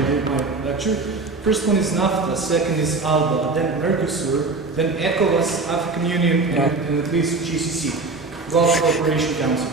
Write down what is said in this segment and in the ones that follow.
my lecture. First one is NAFTA, second is ALBA, then MERCOSUR, then ECOWAS, African Union, and at least GCC, Gulf Cooperation Council.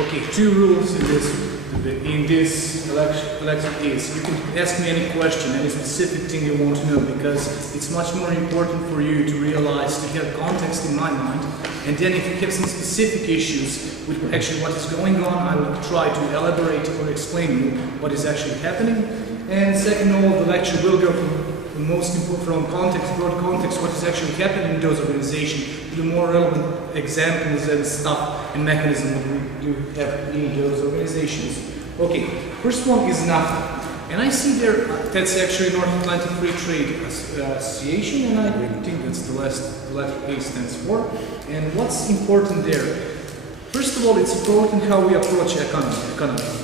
Okay, two rules in this lecture is, you can ask me any question, any specific thing you want to know, because it's much more important for you to realize, to have context in my mind, and then if you have some specific issues with actually what is going on, I will try to elaborate or explain to you what is actually happening. And second of all, the lecture will go from most important, from context, broad context, what is actually happening in those organizations, to the more relevant examples and stuff and mechanisms that we do have in those organizations. Okay, first one is NAFTA. And I see there, that's actually North Atlantic Free Trade Association, and I think that's the letter A stands for. And what's important there? First of all, it's important how we approach economy.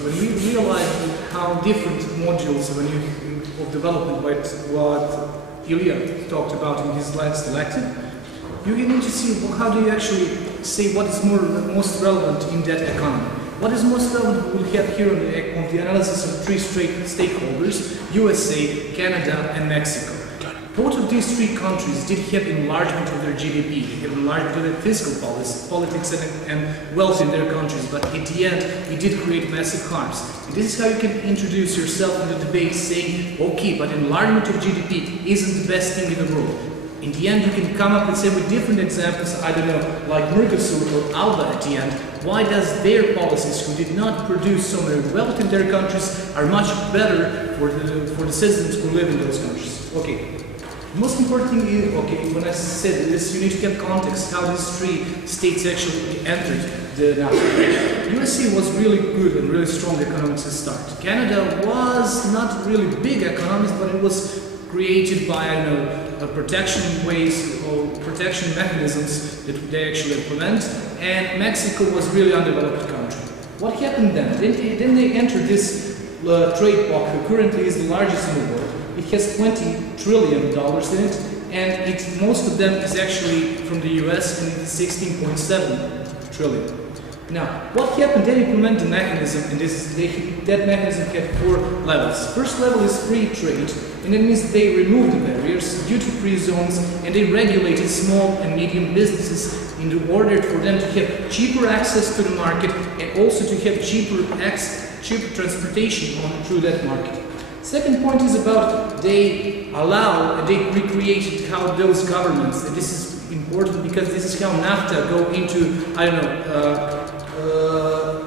When we realize how different modules of development, what Ilya talked about in his last lecture, you need to see how do you actually say what is most relevant in that economy. What is most relevant we will have here on the analysis of three stakeholders, USA, Canada, and Mexico. Both of these three countries did have enlargement of their GDP, they have enlargement of their fiscal politics and wealth in their countries, but at the end, it did create massive harms. And this is how you can introduce yourself in the debate saying, okay, but enlargement of GDP isn't the best thing in the world. In the end, you can come up with different examples, I don't know, like MERCOSUR or ALBA at the end. Why does their policies, who did not produce so much wealth in their countries, are much better for the citizens who live in those countries? Okay. The most important thing is, okay, when I said this, you need to have context how these three states actually entered the NAFTA. USA was really good and really strong economics to start. Canada was not really big economics, but it was created by, I don't know, protection ways or protection mechanisms that they actually implement. And Mexico was really undeveloped country. What happened then? Then they entered this trade bloc, who currently is the largest in the world. It has $20 trillion in it, and most of them is actually from the US, and it is 16.7 trillion. Now, what happened? They implemented the mechanism, and that mechanism had 4 levels. First level is free trade, and that means they removed the barriers, duty-free zones, and they regulated small and medium businesses in order for them to have cheaper access to the market and also to have cheaper transportation through that market. Second point is about they recreated how those governments, and this is important because this is how NAFTA go into, I don't know,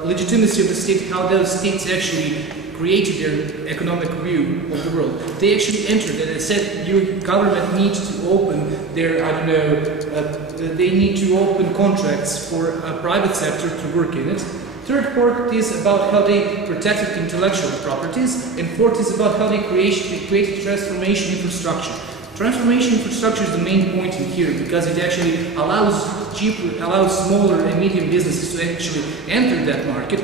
legitimacy of the state, how those states actually created their economic view of the world. They actually entered and they said your government needs to open their, I don't know, they need to open contracts for a private sector to work in it. Third part is about how they protected intellectual properties, and fourth is about how they created transformation infrastructure. Transformation infrastructure is the main point in here because it actually allows smaller and medium businesses to actually enter that market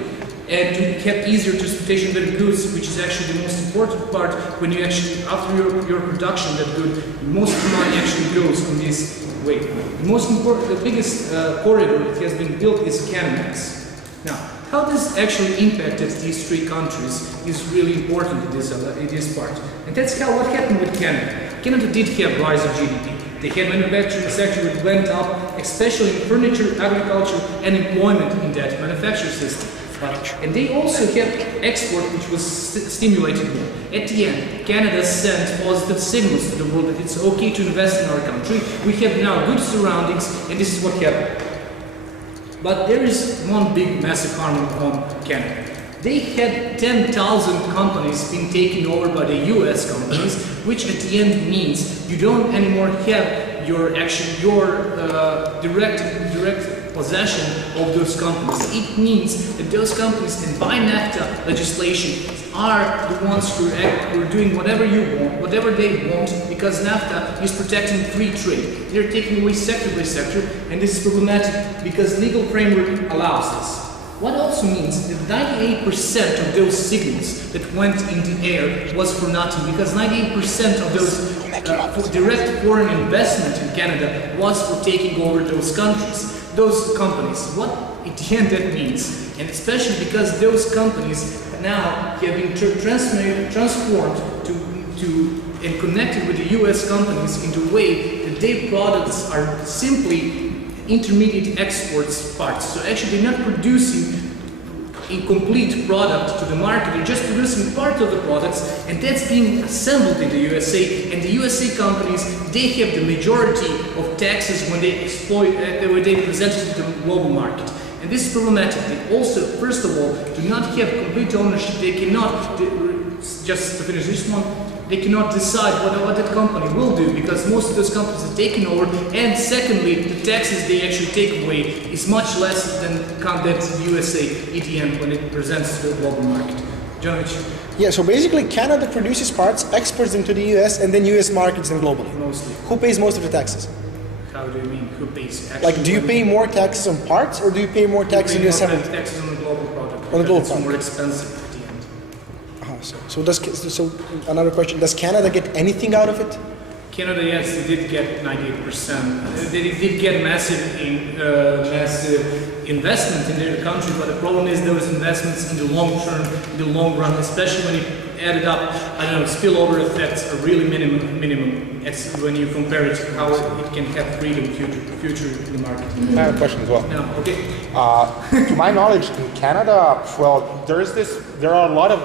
and to have easier transportation of their goods, which is actually the most important part when you actually, after your production of that good, most of the money actually goes in this way. The most important, the biggest corridor that has been built is Canamex. Now, how this actually impacted these three countries is really important in this part. And that's what happened with Canada. Canada did have a rise of GDP. They had manufacturing sector that went up, especially in furniture, agriculture, and employment in that manufacturing system. And they also had export, which was stimulated more. At the end, Canada sent positive signals to the world that it's okay to invest in our country. We have now good surroundings, and this is what happened. But there is one big massive harm on Canada. They had 10,000 companies being taken over by the US companies, which at the end means you don't anymore have your direct possession of those companies. It means that those companies, and by NAFTA legislation, are the ones who are doing whatever you want, whatever they want, because NAFTA is protecting free trade. They're taking away sector by sector, and this is problematic because legal framework allows this. What also means that 98% of those signals that went in the air was for nothing, because 98% of those direct foreign investment in Canada was for taking over those countries, those companies. What at the end that means, and especially because those companies now have been transformed and connected with the US companies in the way that their products are simply intermediate exports parts. So actually they're not producing a complete product to the market, they're just producing part of the products, and that's being assembled in the USA, and the USA companies, they have the majority of taxes when they when they present it to the global market. And this is problematic. They also, first of all, do not have complete ownership. They cannot, just to finish this one, they cannot decide what that company will do, because most of those companies are taken over, and secondly, the taxes they actually take away is much less than that USA EDM when it presents to the global market. Janovic? Yeah, so basically Canada produces parts, exports them to the US, and then US markets them globally. Mostly. Who pays most of the taxes? How do you mean? Who pays? Actually, like, do you pay more taxes on parts, or do you pay more taxes on your separate? Taxes on the global product. On the global product. It's more expensive. So another question, does Canada get anything out of it? Canada, yes, they did get 98%. They did get massive investment in their country, but the problem is those investments in the long term, in the long run, especially when you add it up, I don't know, spillover effects are really minimum. It's when you compare it to how it can have freedom future in the market. I have a question as well. No, okay. To my knowledge, in Canada, well, there are a lot of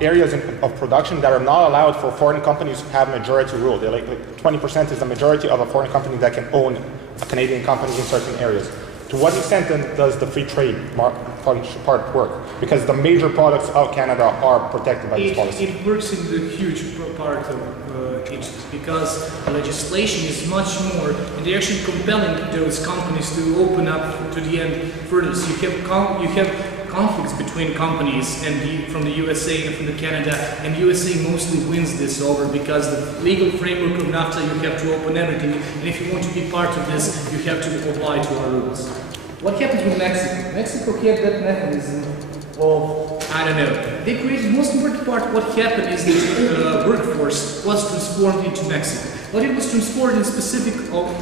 areas of production that are not allowed for foreign companies to have majority rule. They're like 20% is the majority of a foreign company that can own a Canadian company in certain areas. To what extent then does the free trade part work? Because the major products of Canada are protected by this policy. It works in the huge part of it, because the legislation is much more, and they're actually compelling those companies to open up to the end further. So you have conflicts between companies and from the USA and from the Canada, and USA mostly wins this over, because the legal framework of NAFTA, you have to open everything, and if you want to be part of this, you have to apply to our rules. What happens with Mexico? Mexico had that mechanism of, I don't know, they created, most important part, what happened is the workforce was transformed into Mexico. But it was transformed in specific form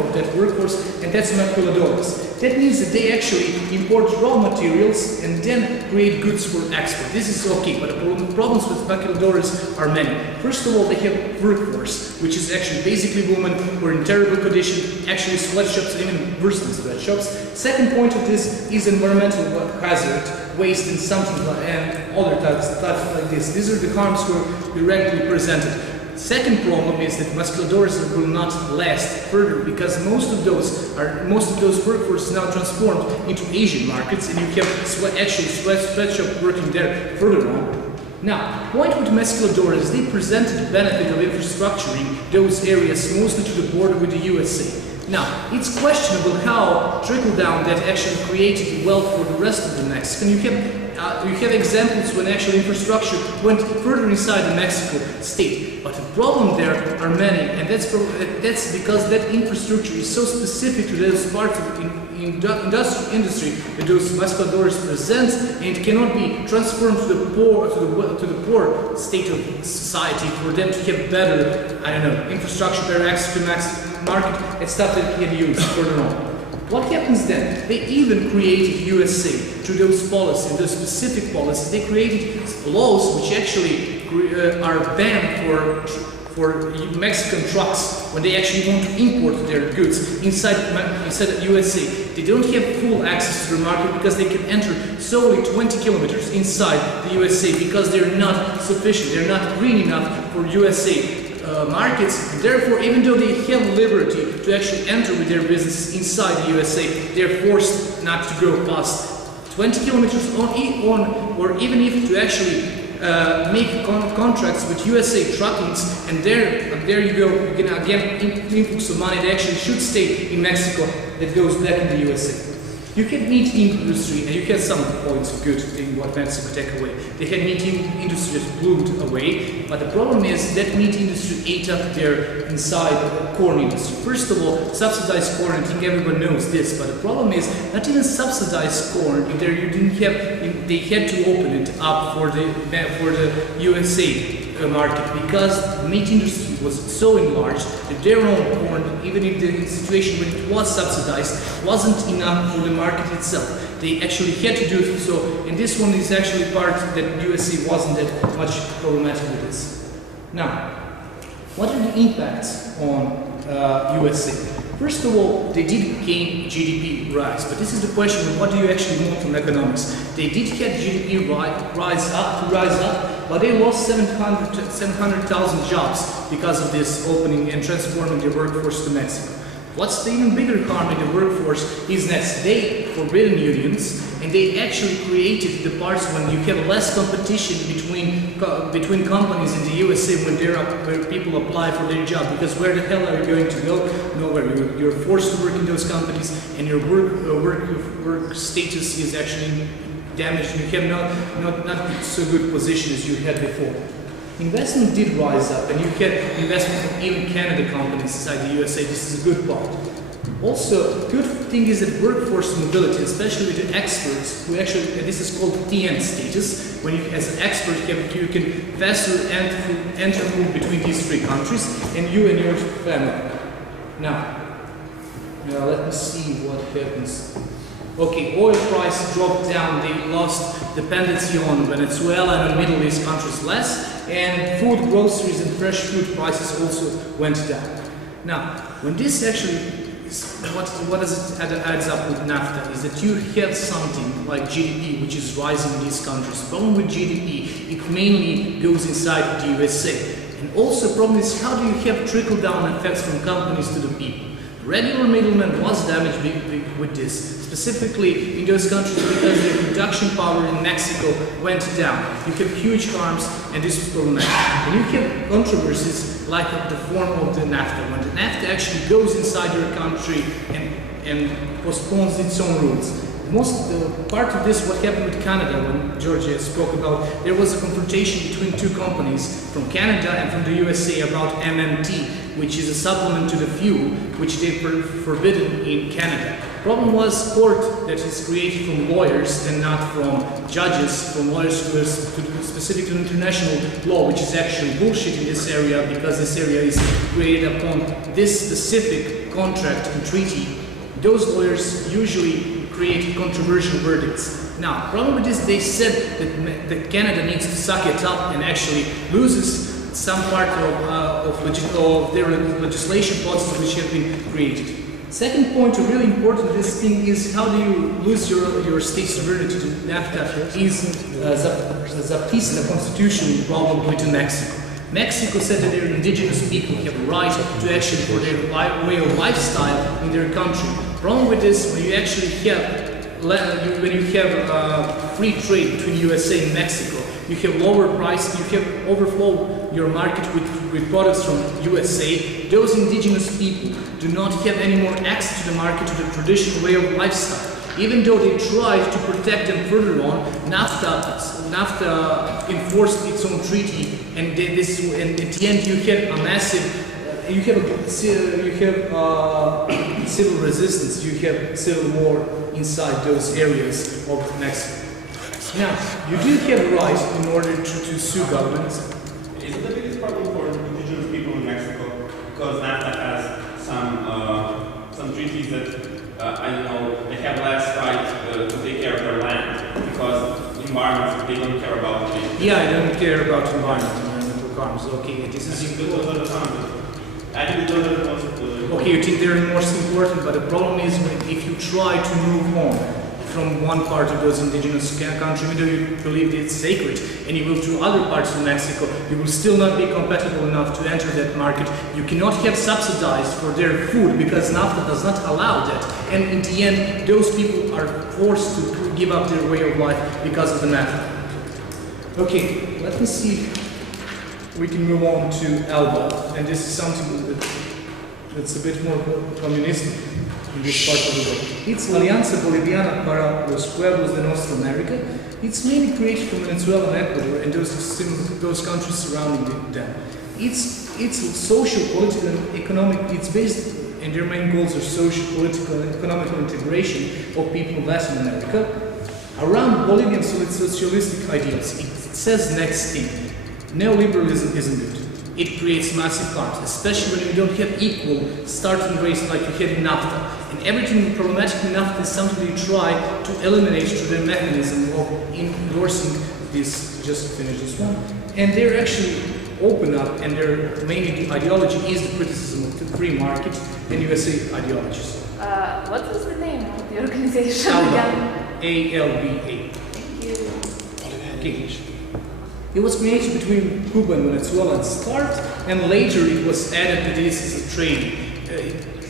of that workforce, and that's maquiladoras. That means that they actually import raw materials and then create goods for export. This is okay, but the problems with maquiladoras are many. First of all, they have workforce, which is actually basically women who are in terrible condition, actually sweatshops, even worse than sweatshops. Second point of this is environmental hazard, waste and something and other types like this. These are the harms who are directly presented. Second problem is that maquiladoras will not last further, because most of those workforce now transformed into Asian markets, and you have sweatshop working there further on. Now, point with maquiladoras, they presented the benefit of infrastructuring those areas mostly to the border with the USA. Now, it's questionable how trickle down that actually created wealth for the rest of the Mexican. You have examples when actual infrastructure went further inside the Mexico state, but the problem there are many, and that's because that infrastructure is so specific to those parts of the industry that those maquiladoras present, and it cannot be transformed to the poor state of society for them to have better, I don't know, infrastructure, better access to the Mexican market, and stuff that can use further on. What happens then? They even created USA through those policies, those specific policies. They created laws which actually are banned for Mexican trucks when they actually want to import their goods inside the USA. They don't have full access to the market because they can enter solely 20 kilometers inside the USA, because they're not sufficient, they're not green enough for USA markets. Therefore, even though they have liberty to actually enter with their business inside the USA, they're forced not to go past 20 kilometers or even if to actually make contracts with USA truckings, and there you go, you can again influx of money that actually should stay in Mexico that goes back in the USA. You had meat industry, and you had some points of good in what Mexico take away. They had meat industry that bloomed away, but the problem is that meat industry ate up their inside corn industry. First of all, subsidized corn, I think everyone knows this, but the problem is not even subsidized corn. If there you didn't have, they had to open it up for the USA market, because the meat industry was so enlarged that their own corn, even if the situation when it was subsidized, wasn't enough for the market itself. they actually had to do it. So, and this one is actually part that USA wasn't that much problematic with this. Now, what are the impacts on USA? First of all, they did gain GDP rise, but this is the question: what do you actually want from economics? They did get GDP rise up, but they lost 700,000 jobs because of this opening and transforming their workforce to Mexico. What's the even bigger harm in the workforce is that they forbidden unions, and they actually created the parts when you have less competition between companies in the USA where people apply for their job, because where the hell are you going to go? Nowhere. You're forced to work in those companies, and your work status is actually damaged. You have not so good position as you had before. Investment did rise up, and you had investment from even Canada companies inside the USA. This is a good part. Also, good thing is that workforce mobility, especially with the experts, who actually, and this is called TN status, when you, as an expert, you can faster enter move between these three countries, and you and your family. Now let me see what happens. Okay, oil price dropped down. They lost dependency on Venezuela and on Middle East countries less, and food, groceries, and fresh food prices also went down. Now, when this actually, what does it adds up with NAFTA is that you have something like GDP, which is rising in these countries. The problem with GDP, it mainly goes inside the USA. And also the problem is, how do you have trickle-down effects from companies to the people? Regular middleman was damaged with this, specifically in those countries because their production power in Mexico went down. You have huge harms, and this was problematic. And you have controversies like the form of the NAFTA, when the NAFTA actually goes inside your country and postpones its own rules. Part of this, what happened with Canada, when Georgia spoke about, there was a confrontation between two companies from Canada and from the USA about MMT, which is a supplement to the fuel, which they forbidden in Canada. Problem was court that is created from lawyers and not from judges, from lawyers who are specific to international law, which is actually bullshit in this area, because this area is created upon this specific contract and treaty. Those lawyers usually create controversial verdicts. Now, problem with this, they said that Canada needs to suck it up and actually loses some part of their legislation policies which have been created. Second point, really important to this thing is, how do you lose your state sovereignty to NAFTA is the constitutional problem with Mexico. Mexico said that their indigenous people have a right to actually for their way of lifestyle in their country. Problem with this, when you actually have free trade between USA and Mexico, you have lower price, you have overflow your market with products from USA. Those indigenous people do not have any more access to the market, to the traditional way of lifestyle. Even though they tried to protect them further on, NAFTA enforced its own treaty, and at the end you have a massive, civil resistance, you have civil war inside those areas of Mexico. Now, you do have a right in order to sue governments. Is it the biggest problem for indigenous people in Mexico? Because NAFTA has some treaties that, I don't know, they have less right to take care of their land, because the environment, they don't care about it. Yeah, I don't care about environmental harms. Okay, this is important. I think those are the most important. Okay, you think they're most important, but the problem is if you try to move on from one part of those indigenous countries, even though you believe it's sacred, and you move to other parts of Mexico, you will still not be compatible enough to enter that market. You cannot have subsidized for their food, because NAFTA does not allow that. And in the end, those people are forced to give up their way of life because of the NAFTA. Okay, let me see if we can move on to ALBA. And this is something that's a bit more communistic in this part of the world. It's Alianza Boliviana para los Pueblos de Nuestra America. It's mainly created from Venezuela and Ecuador and those countries surrounding them. It's social, political, and economic. It's based, and their main goals are social, political, and economical integration of people in Latin America around Bolivian socialistic ideals. It says next thing: neoliberalism isn't good. It creates massive harms, especially when you don't have equal starting rates like you had in NAFTA. And everything problematic enough is something they try to eliminate through their mechanism of endorsing this, just to finish this one. And they're actually open up, and their main ideology is the criticism of the free market and USA ideologies. What was the name of the organization ALBA. again? ALBA. Thank you. Okay. It was created between Cuba and Venezuela at start, and later it was added that this is a trade.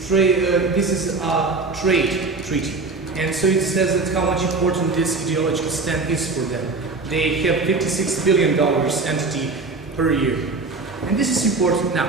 This is a trade treaty, and so it says that how much important this ideological stand is for them. They have $56 billion entity per year, and this is important. Now,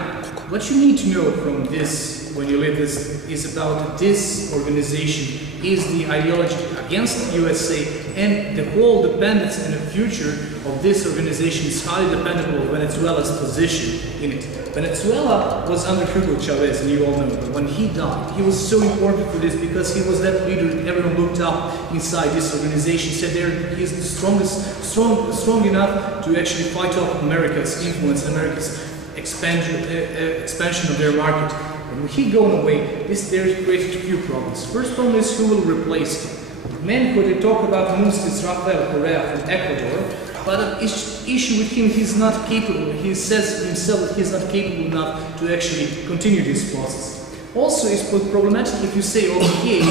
what you need to know from this when you read this is about that this organization is the ideology against the USA, and the whole dependence and the future of this organization is highly dependent on Venezuela's position in it. Venezuela was under Hugo Chavez, and you all know, but when he died, he was so important for this because he was that leader that everyone looked up inside this organization, said he is the strong enough to actually fight off America's influence, America's expansion of their market. And when he gone away, there created a few problems. First problem is who will replace him. Men who they talk about most is Rafailović from Ecuador, but the issue with him, he's not capable. He says himself that he's not capable enough to actually continue this process. Also, it's problematic if you say, okay,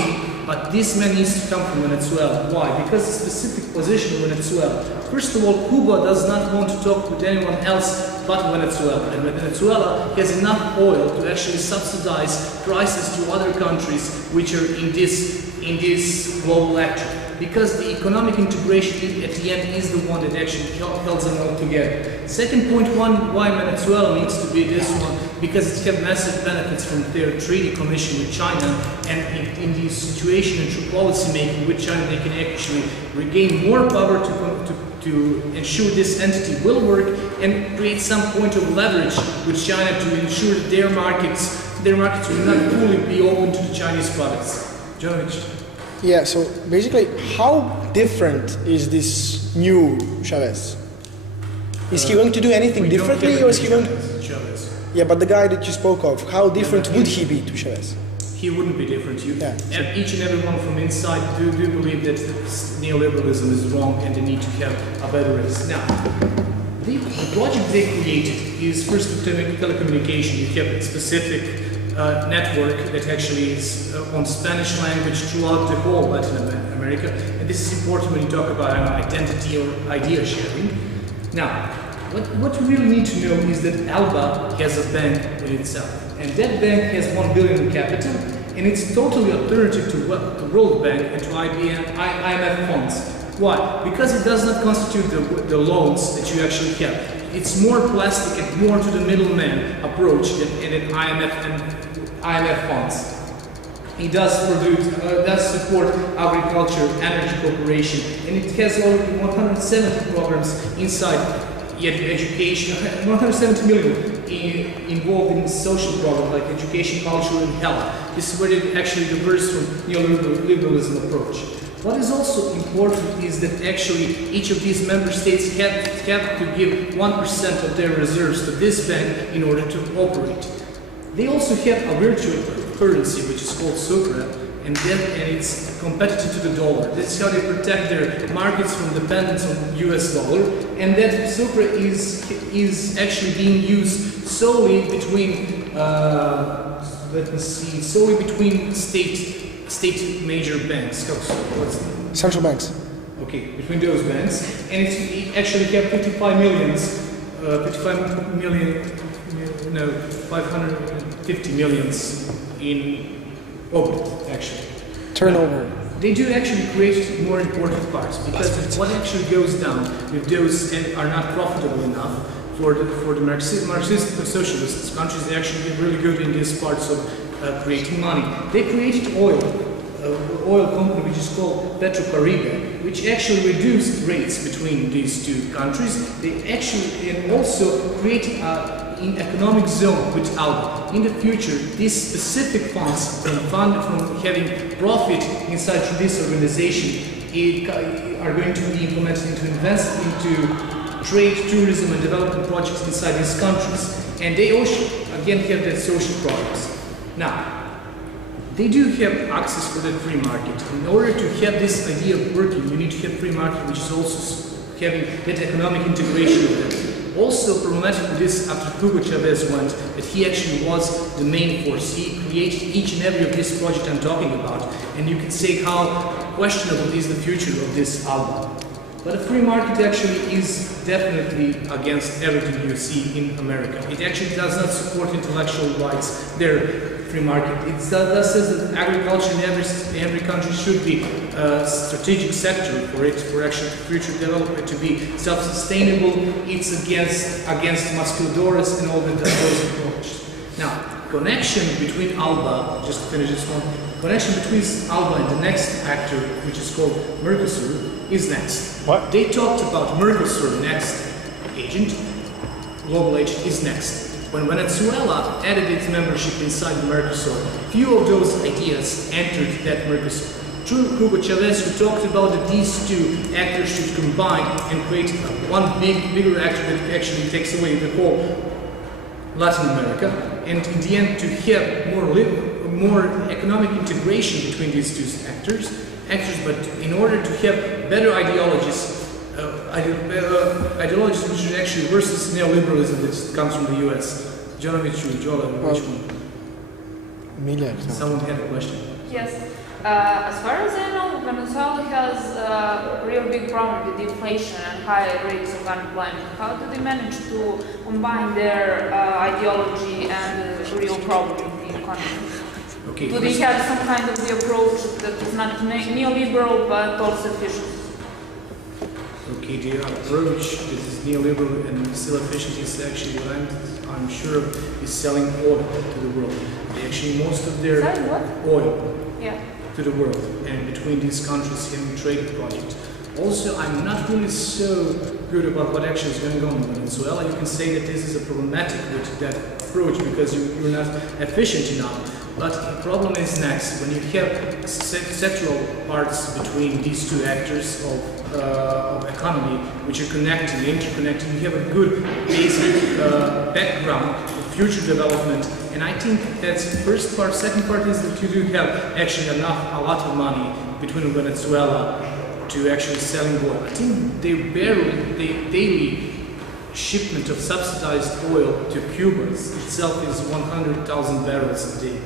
but this man needs to come from Venezuela. Why? Because the specific position of Venezuela. First of all, Cuba does not want to talk with anyone else but Venezuela. And Venezuela has enough oil to actually subsidize prices to other countries which are in this global actor. Because the economic integration at the end is the one that actually holds them all together. Second point, why Venezuela needs to be this one, because it has massive benefits from their treaty commission with China, and in this situation and through policy making with China, they can actually regain more power to ensure this entity will work and create some point of leverage with China to ensure that their markets will not fully be open to the Chinese products. Janovic. Yeah, so basically, how different is this new Chavez? Is he going to do anything differently, or is he going to... Chavez. Yeah, but the guy that you spoke of, how different would he be to Chavez? He wouldn't be different. Yeah. Each and every one from inside do believe that neoliberalism is wrong and they need to have a better race. Now, the project they created is first of telecommunication. You have a specific network that actually is on Spanish language throughout the whole Latin America, and this is important when you talk about identity or idea sharing. Now, what you really need to know is that ALBA has a bank in itself, and that bank has $1 billion in capital, and it's totally alternative to the World Bank and to IMF funds. Why? Because it does not constitute the loans that you actually have. It's more plastic and more to the middleman approach than in IMF funds. It does support agriculture, energy cooperation, and it has already 170 programs inside education, 170 million involved in social programs like education, culture, and health. This is where it actually diverges from neoliberalism approach. What is also important is that actually each of these member states have to give 1% of their reserves to this bank in order to operate. They also have a virtual currency which is called Sucre, and it's competitive to the dollar. That's how they protect their markets from dependence on US dollar, and that Sucre is actually being used solely between state major banks. Central banks. Okay, between those banks, and it actually have 550 millions in orbit, actually. Turnover. They do actually create more important parts, because what actually goes down if those are not profitable enough for the Marxist socialist countries, they actually get really good in these parts of creating money. They created oil company which is called Petrocaribe, which actually reduced rates between these two countries. They actually and also create an economic zone with ALBA. In the future, these specific funds from having profit inside this organization are going to be implemented into invest into trade, tourism, and development projects inside these countries. And they also again have that social programs. Now, they do have access for the free market. In order to have this idea of working, you need to have free market, which is also having that economic integration of them. Also problematic with this after Hugo Chavez went, that he actually was the main force. He created each and every of this project I'm talking about, and you can say how questionable is the future of this ALBA. But a free market actually is definitely against everything you see in America. It actually does not support intellectual rights, their free market. It thus says that agriculture in every country should be a strategic sector for it, for actually future development to be self-sustainable. It's against Musculodoris and all that those approaches. Now, connection between ALBA, just to finish this one, connection between ALBA and the next actor, which is called MERCOSUR, is next. What? They talked about MERCOSUR, next agent, global agent is next. When Venezuela added its membership inside the MERCOSUR, few of those ideas entered that MERCOSUR. Through Hugo Chavez, who talked about that these two actors should combine and create one bigger actor that actually takes away the whole Latin America, and in the end to have more economic integration between these two actors, but in order to have better ideologies which is actually versus neoliberalism that comes from the US. Jola, which one? Miloš. Someone had a question. Yes. As far as I know, Venezuela has a real big problem with inflation and high rates of unemployment. How do they manage to combine their ideology and the real problem in the economy? Okay. Do they have some kind of the approach that is not neoliberal but also efficient? Okay, the approach that is neoliberal and still efficient is actually what I'm sure is selling oil to the world. They actually most of their Selling what? oil. Yeah. To the world, and between these countries having trade projects. Also, I'm not really so good about what actually is going on in Venezuela. You can say that this is a problematic with that approach because you're not efficient enough. But the problem is next, when you have sectoral parts between these two actors of economy, which are connected, interconnected, you have a good basic background for future development. And I think that's the first part. Second part is that you do have actually a lot of money between Venezuela to actually selling oil. I think the daily shipment of subsidized oil to Cuba itself is 100,000 barrels a day.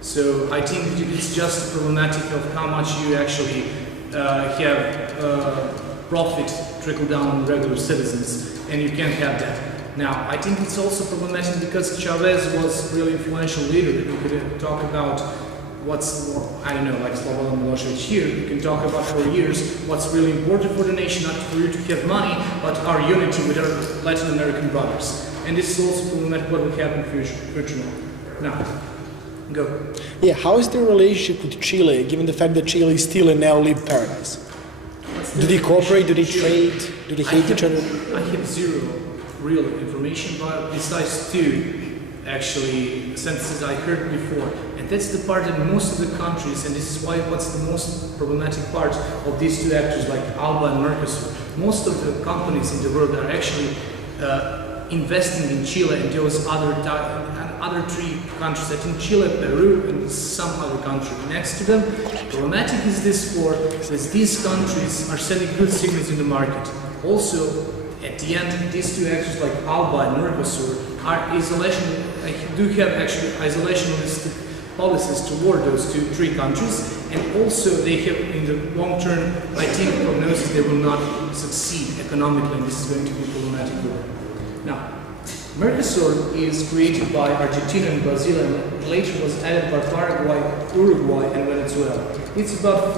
So I think it's just problematic of how much you actually have profit trickle down on regular citizens, and you can't have that. Now, I think it's also problematic because Chavez was really influential leader. We could talk about what's, I don't know, like Slobodan Milošević here, we can talk about for years what's really important for the nation, not for you to have money, but our unity with our Latin American brothers. And this is also problematic what will happen in future. Now, go. Yeah, how is the relationship with Chile, given the fact that Chile is still a neoliberal paradise? Do they cooperate? Do they trade? Do they hate each other? I have zero real information, but besides two, actually, sentences I heard before. And that's the part that most of the countries, and this is why what's the most problematic part of these two actors like ALBA and MERCOSUR, most of the companies in the world are actually investing in Chile and those other three countries, I think Chile, Peru, and some other country next to them. Problematic is this for, because these countries are sending good signals in the market. Also, at the end, these two actors like ALBA and MERCOSUR are do have actually isolationist policies toward those three countries, and also they have in the long term, I think, prognosis they will not succeed economically, and this is going to be problematic for them. Now, MERCOSUR is created by Argentina and Brazil, and later was added by Paraguay, Uruguay, and Venezuela. It's about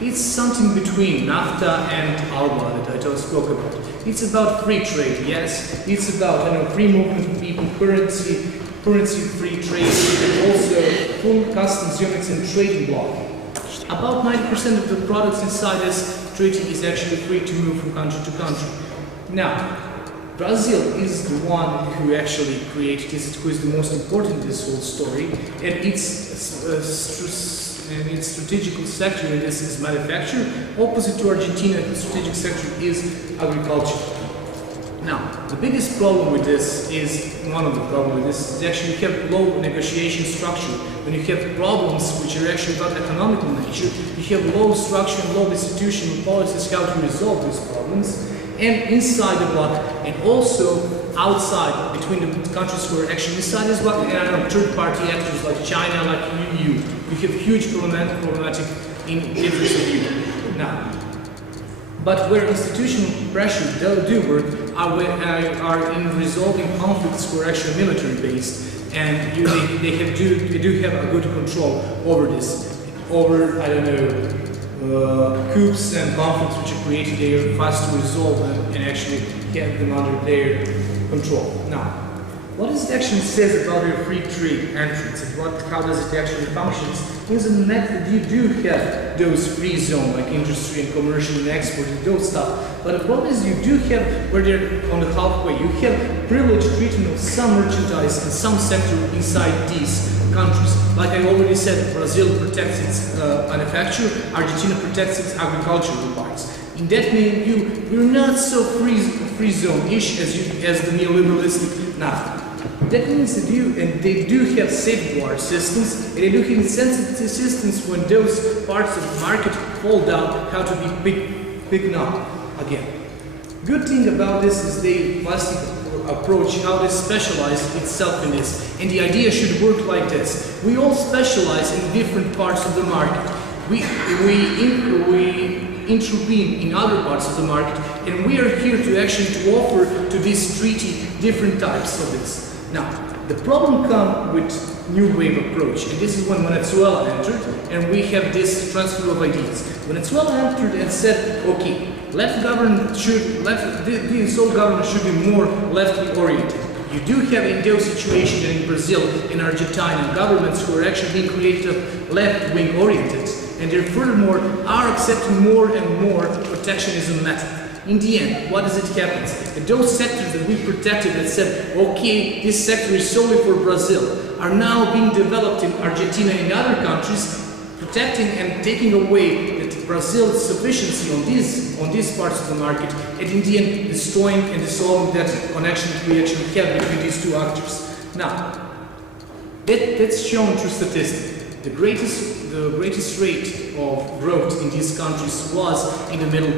it's something between NAFTA and ALBA that I just spoke about. It's about free trade, yes. It's about free movement of people, currency-free trade, and also full customs units and trading bloc. About 90% of the products inside this treaty is actually free to move from country to country. Now, Brazil is the one who actually created this, who is the most important in this whole story, and its strategic sector in this is manufacture. Opposite to Argentina, the strategic sector is agriculture. Now, the biggest problem with this is, one of the problems with this is actually you have low negotiation structure. When you have problems which are actually not economical nature, you have low structure and low institutional policies how to resolve these problems. And inside the bloc, and also outside, between the countries who are actually inside this bloc, and third-party actors like China, like EU. You have huge problematic in difference of EU. Now, but where institutional pressure do work are in resolving conflicts who are actually military based, and they do have a good control over this, over, I don't know, coups and conflicts which are created. They are fast to resolve them and actually have them under their control. Now, what does it actually says about your free trade entrance, and how does it actually functions? Is the fact that you do have those free zones like industry and commercial and export and those stuff. But the problem is you do have, where they're on the halfway, you have privileged treatment of some merchandise and some sector inside these countries. Like I already said, Brazil protects its manufacture, Argentina protects its agricultural parts. In that means you're not so free zone-ish as the neoliberalistic NAFTA. That means that they do have safeguard systems, and they do have incentive systems when those parts of the market fall down, how to be picked up again. Good thing about this is they plastic approach, how they specialize itself in this, and the idea should work like this. We all specialize in different parts of the market. We intervene in other parts of the market, and we are here to actually offer to this treaty different types of this. Now, the problem comes with new wave approach, and this is when Venezuela entered, and we have this transfer of ideas. Venezuela entered and said, okay, this whole government should be more left-wing oriented. You do have in those situations in Brazil, in Argentina, governments who are actually being created left-wing oriented, and they furthermore are accepting more and more protectionism method. In the end, what does it happen? And those sectors that we protected and said, okay, this sector is solely for Brazil, are now being developed in Argentina and other countries, protecting and taking away Brazil's sufficiency on these parts of the market, and in the end, destroying and dissolving that connection that we actually have between these two actors. Now, that's shown through statistics. The greatest rate of growth in these countries was in the middle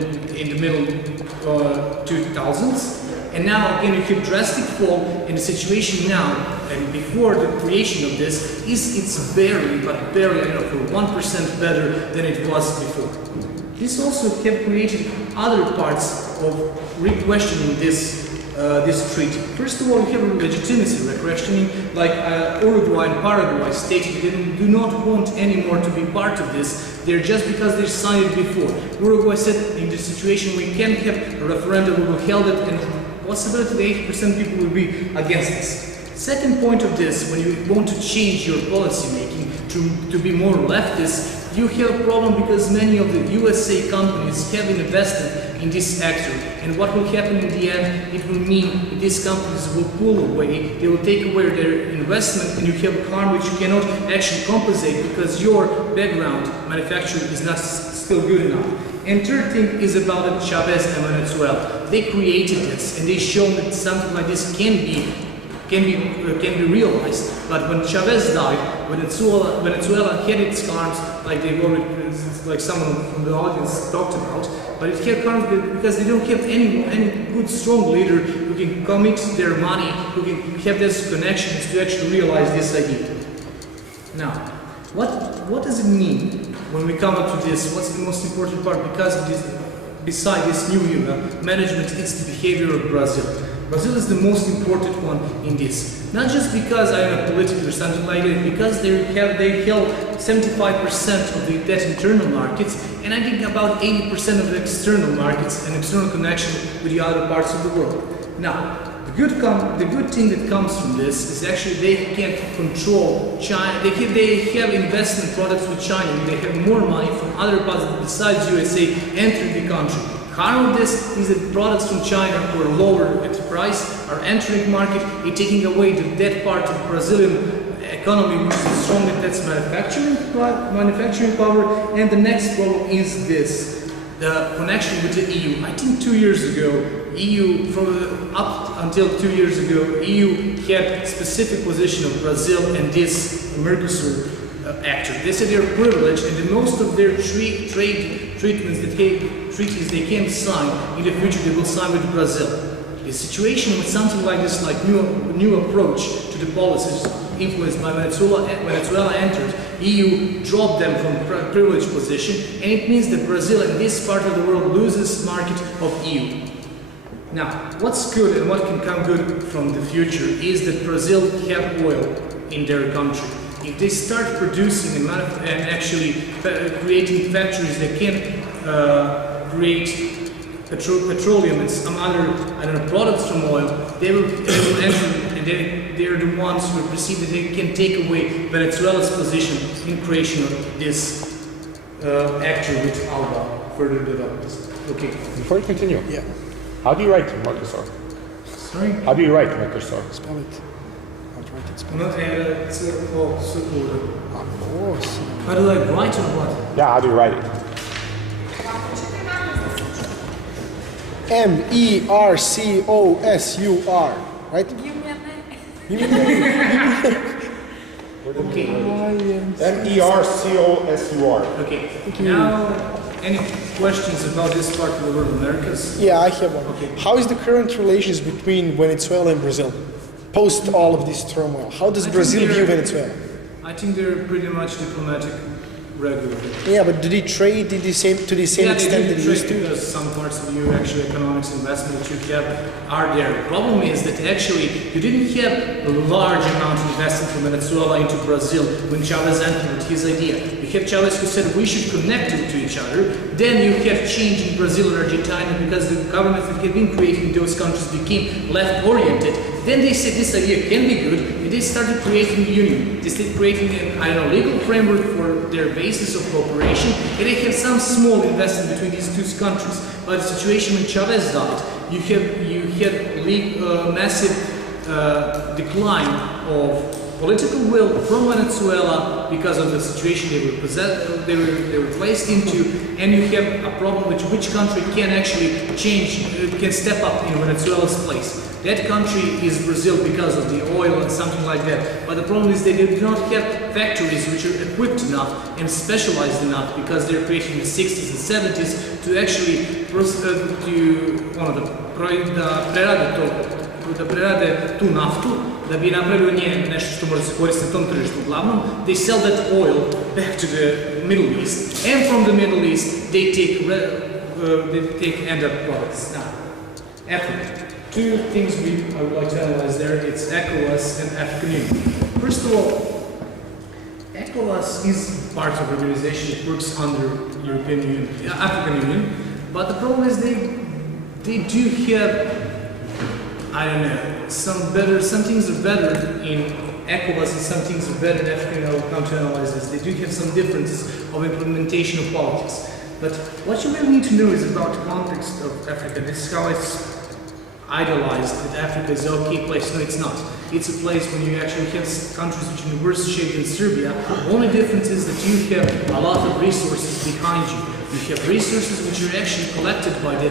2000s, and now again you have drastic fall in the situation now. And before the creation of this, it's barely, but barely, I don't know, for 1% better than it was before. This also have created other parts of re-questioning this treaty. First of all, you have legitimacy re-questioning, like Uruguay and Paraguay stated they do not want anymore to be part of this. They're just because they signed it before. Uruguay said in this situation we can have a referendum, we will hold it, and possibility that 80% people will be against this. Second point of this, when you want to change your policy making to be more leftist, you have a problem because many of the USA companies have invested in this sector. And what will happen in the end, it will mean that these companies will pull away, they will take away their investment, and you have harm which you cannot actually compensate because your background manufacturing is not still good enough. And third thing is about Chavez and Venezuela. They created this and they shown that something like this can be realized. But when Chavez died, Venezuela had its arms, like someone from the audience talked about, but it had arms because they don't have any good strong leader who can commit their money, who can have these connections to actually realize this idea. Now, what does it mean when we come up to this? What's the most important part? Because of this, beside this new era, management is the behavior of Brazil. Brazil is the most important one in this. Not just because I am a political or something like that, because they held 75% of that internal markets, and I think about 80% of the external markets and external connection with the other parts of the world. Now, the good thing that comes from this is actually they can control China. They have investment products with China, and they have more money from other parts besides USA entering the country. Harm of this is that products from China who are lower at the price are entering the market and taking away that part of the Brazilian economy which is strong, that's manufacturing power. And the next problem is this. the connection with the EU. I think 2 years ago, EU, up until 2 years ago, EU had specific position of Brazil and this MERCOSUR actor. They said they're privileged, and the most of their trade treaties they can sign in the future, they will sign with Brazil. The situation with something like this, like new approach to the policies influenced by Venezuela entered, EU dropped them from privileged position, and it means that Brazil in this part of the world loses market of EU. Now, what's good and what can come good from the future is that Brazil have oil in their country. If they start producing and actually creating factories that can create petroleum and some other, products from oil, they will enter, and they're the ones who perceive that they can take away Venezuela's position in creation of this actor with ALBA further developed. Okay. Before you continue, Yeah. how do you write MERCOSUR? Sorry? How do you write MERCOSUR? Spell it. I'll try to spell No, it. how do I write or what? Yeah, how do you write it? MERCOSUR, right? Okay. MERCOSUR. Okay. Now, any questions about this part of the world, Americas? Yeah, I have one. Okay. How is the current relations between Venezuela and Brazil? Post all of this turmoil, how does I think Brazil view they're- Venezuela? I think they're pretty much diplomatic regularly. Yeah, but do they trade to the same extent that they used to? Because some parts of your actual economics investment that you have are there. The problem is that actually you didn't have a large amount of investment from Venezuela into Brazil when Chavez entered with his idea. You have Chavez who said we should connect it to each other. Then you have change in Brazil and Argentina because the governments that had been created in those countries became left-oriented. Then they said this idea can be good, and they started creating a union. They started creating an, legal framework for their basis of cooperation, and they have some small investment between these two countries. But the situation when Chavez died, you had massive decline of political will from Venezuela because of the situation they were placed into, and you have a problem with which country can actually change, can step up in Venezuela's place. That country is Brazil because of the oil and something like that. But the problem is they do not have factories which are equipped enough and specialized enough because they're created in the 60s and 70s to actually da prerade tu naftu, da bi napravili nje nešto što može se koristiti na tom tržištu. Uglavnom, they sell that oil back to the Middle East, and from the Middle East they take end-up products. Now, Africa. Two things I would like to analyze there. It's ECOWAS and African Union. First of all, ECOWAS is part of the organization that works under African Union, but the problem is they do have, I don't know, some things are better in ECOWAS and some things are better in African Union. I will come to analyze this. They do have some differences of implementation of politics. But what you really need to know is about the context of Africa. This is how it's idolized that Africa is an okay place. No, it's not. It's a place when you actually have countries which are in worse shape than Serbia. The only difference is that you have a lot of resources behind you. You have resources which are actually collected by the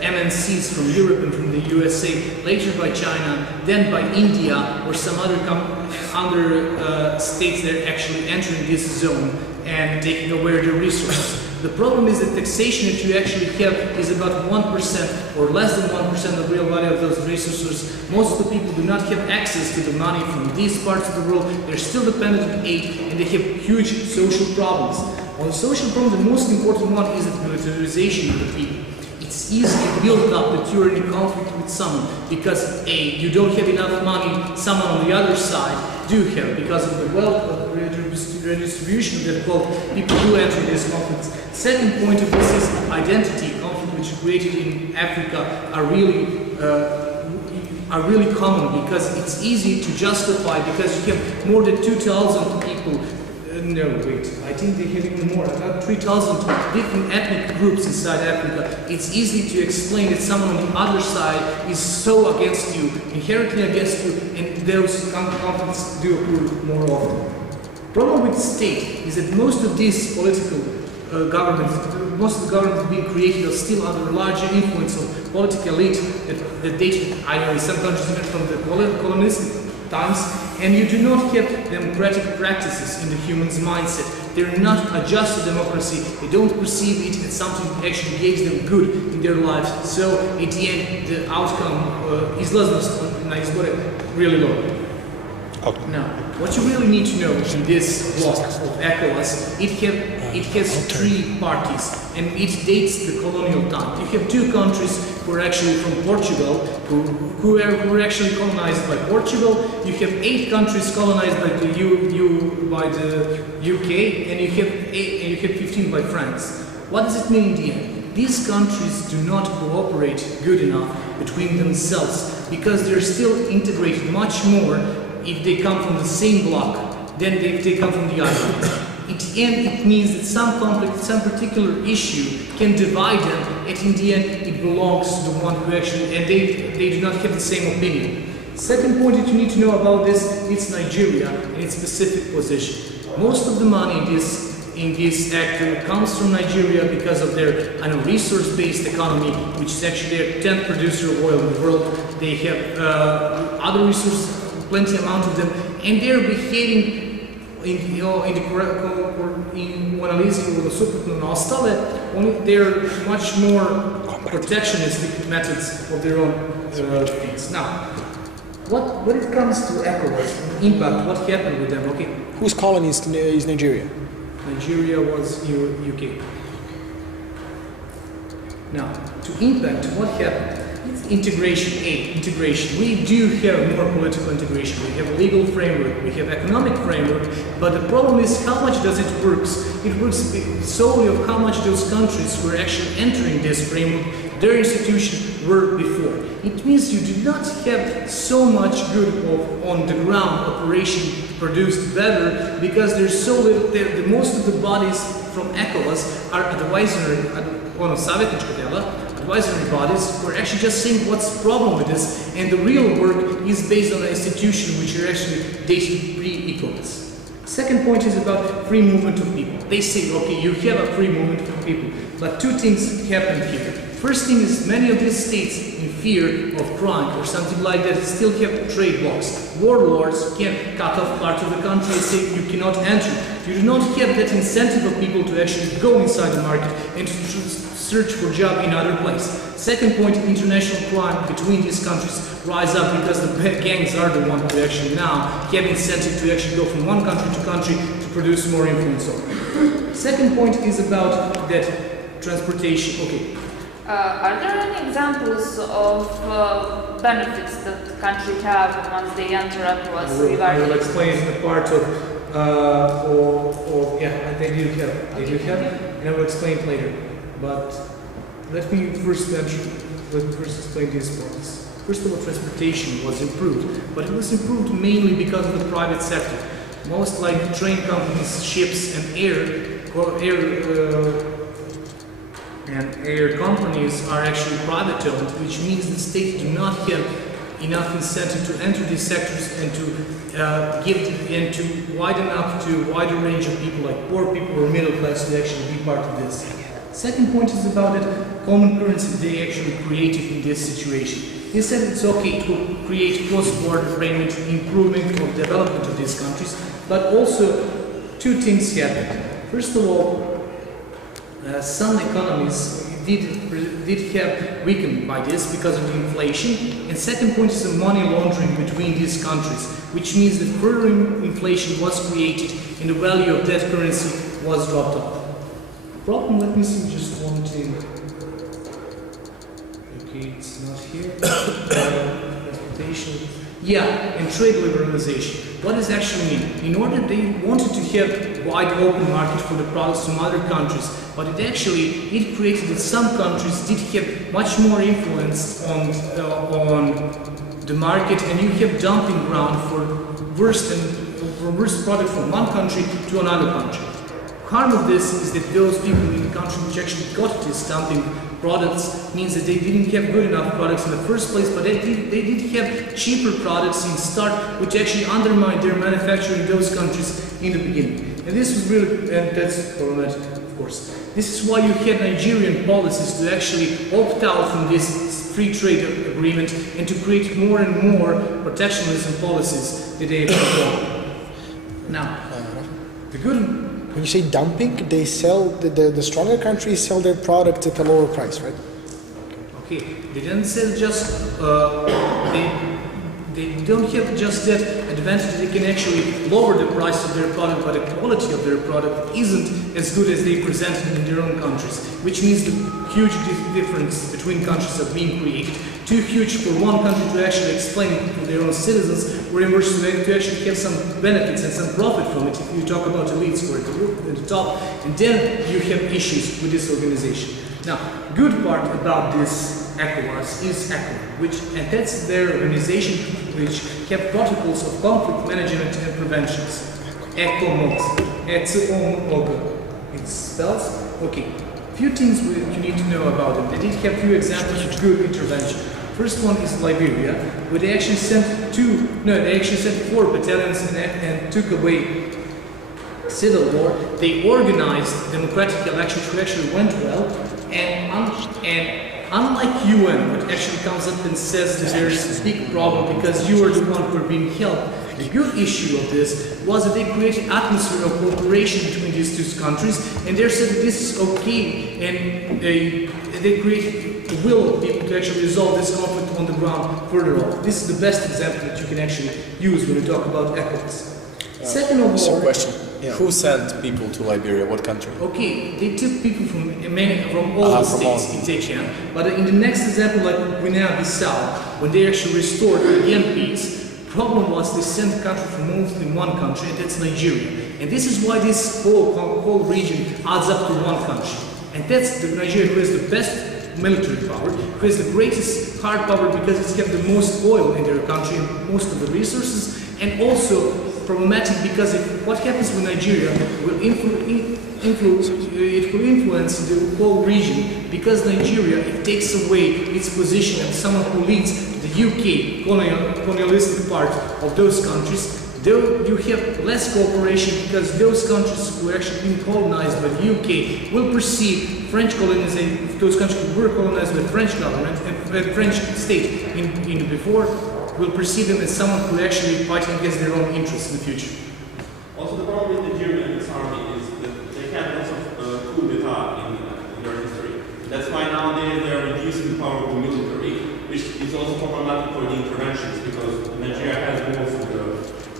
MNCs from Europe and from the USA, later by China, then by India or some other states that are actually entering this zone and taking away their resources. The problem is that taxation that you actually have is about 1% or less than 1% of real value of those resources. Most of the people do not have access to the money from these parts of the world. They're still dependent on aid, and they have huge social problems. On the social problem, the most important one is the militarization of the people. It's easy to build up that you're in a conflict with someone because A, you don't have enough money, someone on the other side do have, because of the wealth of redistribution of that wealth, people do enter these conflicts. Second point of this is identity. Conflict which are created in Africa are really common because it's easy to justify because you have more than 2,000 people. No, wait, I think they have even more, about 3,000 different ethnic groups inside Africa. It's easy to explain that someone on the other side is so against you, inherently against you, and those conflicts do occur more often. The problem with the state is that most of these political most of the governments being created are still under larger influence of political elite that dated, I know, in some countries even from the colonialistic times, and you do not have democratic practices in the human's mindset. They're not adjusted to democracy. They don't perceive it as something that actually gives them good in their lives. So at the end, the outcome izlaznost na izbore really low. Okay. Now, what you really need to know in this block of ECOWAS, it has three parties, and it dates the colonial time. You have two countries who are actually from Portugal, who were actually colonized by Portugal. You have 8 countries colonized by the UK, and you have 15 by France. What does it mean in the end? These countries do not cooperate good enough between themselves because they're still integrated much more if they come from the same block than if they come from the other. In the end, it means that some conflict, some particular issue can divide them, and in the end, it belongs to the one who actually, and they do not have the same opinion. Second point that you need to know about this, it's Nigeria and its specific position. Most of the money in this act comes from Nigeria because of their resource-based economy, which is actually their 10th producer of oil in the world. They have other resources, plenty amount of them, and they're behaving u analizi suprotno na ostale, they're much more protectionistic methods of their own things. Now, when it comes to ECOWAS, impact, what happened with them? Okay. Whose colony is Nigeria? Nigeria was UK. Now, to impact, what happened? It's integration. Integration. We do have more political integration. We have a legal framework, we have economic framework, but the problem is how much does it work? It works solely of how much those countries who are actually entering this framework, their institutions were before. It means you do not have so much good on the ground operation produced better because there's so little, most of the bodies from ECOWAS are advisory bodies who are actually just saying what's the problem with this, and the real work is based on an institution which are actually dated pre-ECOWAS. Second point is about free movement of people. They say, okay, you have a free movement of people, but two things happen here. First thing is many of these states in fear of crime or something like that still have trade blocks. Warlords can cut off part of the country and say you cannot enter. You do not have that incentive of people to actually go inside the market and to search for a job in other places. Second point, international crime between these countries rise up because the gangs are the ones who actually now have incentive to actually go from one country to country to produce more influence over. Second point is about that transportation. Okay. Are there any examples of benefits that the country have once they enter ECOWAS? I will explain the part of yeah, they do have, and I will explain it later. But let me first explain these points. First of all, transportation was improved, but it was improved mainly because of the private sector. Most like train companies, ships, and air companies are actually private owned, which means the state do not have enough incentive to enter these sectors and to to widen up to a wider range of people, like poor people or middle class, to actually be part of this. Second point is about that common currency they actually created in this situation. They said it's okay to create cross-border payment, improvement of development of these countries, but also two things happened. First of all, some economies did have weakened by this because of the inflation, and second point is the money laundering between these countries, which means that further inflation was created and the value of that currency was dropped off. Problem, let me see just one thing. Okay, it's not here. Transportation. Yeah, and trade liberalization. What does actually mean? In order they wanted to have wide open market for the products from other countries, but it created that some countries did have much more influence on the market, and you have dumping ground for worst product from one country to another country. Harm of this is that those people in the country which actually got these dumping products means that they didn't have good enough products in the first place, but they did have cheaper products in start, which actually undermined their manufacturing in those countries in the beginning. And this was really, and that's problematic, of course. This is why you had Nigerian policies to actually opt out from this free trade agreement and to create more and more protectionism policies that they perform. Now, the good. When you say dumping, they sell, the stronger countries sell their product at a lower price, right? Okay, they don't sell just, they don't have just that advantage. They can actually lower the price of their product, but the quality of their product isn't as good as they present it in their own countries, which means the huge difference between countries are being created. Too huge for one country to actually explain it to their own citizens, or in worse, to actually have some benefits and some profit from it. If you talk about elites who are at the top, and then you have issues with this organization. Now, good part about this ECOWAS is ECOWAS, and that's their organization which have protocols of conflict management and preventions. ECOWAS. It spells? Okay. Few things you need to know about them. They did have few examples of good intervention. First one is Liberia, where they actually sent 4 battalions and took away civil war. They organized democratic elections which actually went well, and unlike UN, which actually comes up and says that there's a big problem because you are the one who are being helped. The good issue of this was that they created an atmosphere of cooperation between these two countries, and they said that this is okay, and they created the will of people to actually resolve this conflict on the ground further on. This is the best example that you can actually use when you talk about ECOWAS. Second of all, so question. Yeah. Who sent people to Liberia? What country? Okay, they took people from all the states if they can. But in the next example, like Guinea-Bissau, when they actually restored again peace, problem was they sent the country from mostly one country, and that's Nigeria. And this is why this whole region adds up to one country. And that's the Nigeria who has the best military power, who has the greatest hard power because it's kept the most oil in their country and most of the resources, and also problematic because what happens with Nigeria will influence the whole region, because Nigeria, it takes away its position as someone who leads the UK colonialistic part of those countries. Though you have less cooperation because those countries who are actually being colonized by the UK will perceive French colonization, those countries who were colonized by the French government and French state in before, will perceive them as someone who actually fighting against their own interests in the future. Also, the problem with Nigeria and its army is that they had lots of coup d'etat in their history. That's why nowadays they are reducing the power of the military, which is also problematic for the interventions, because Nigeria has most of the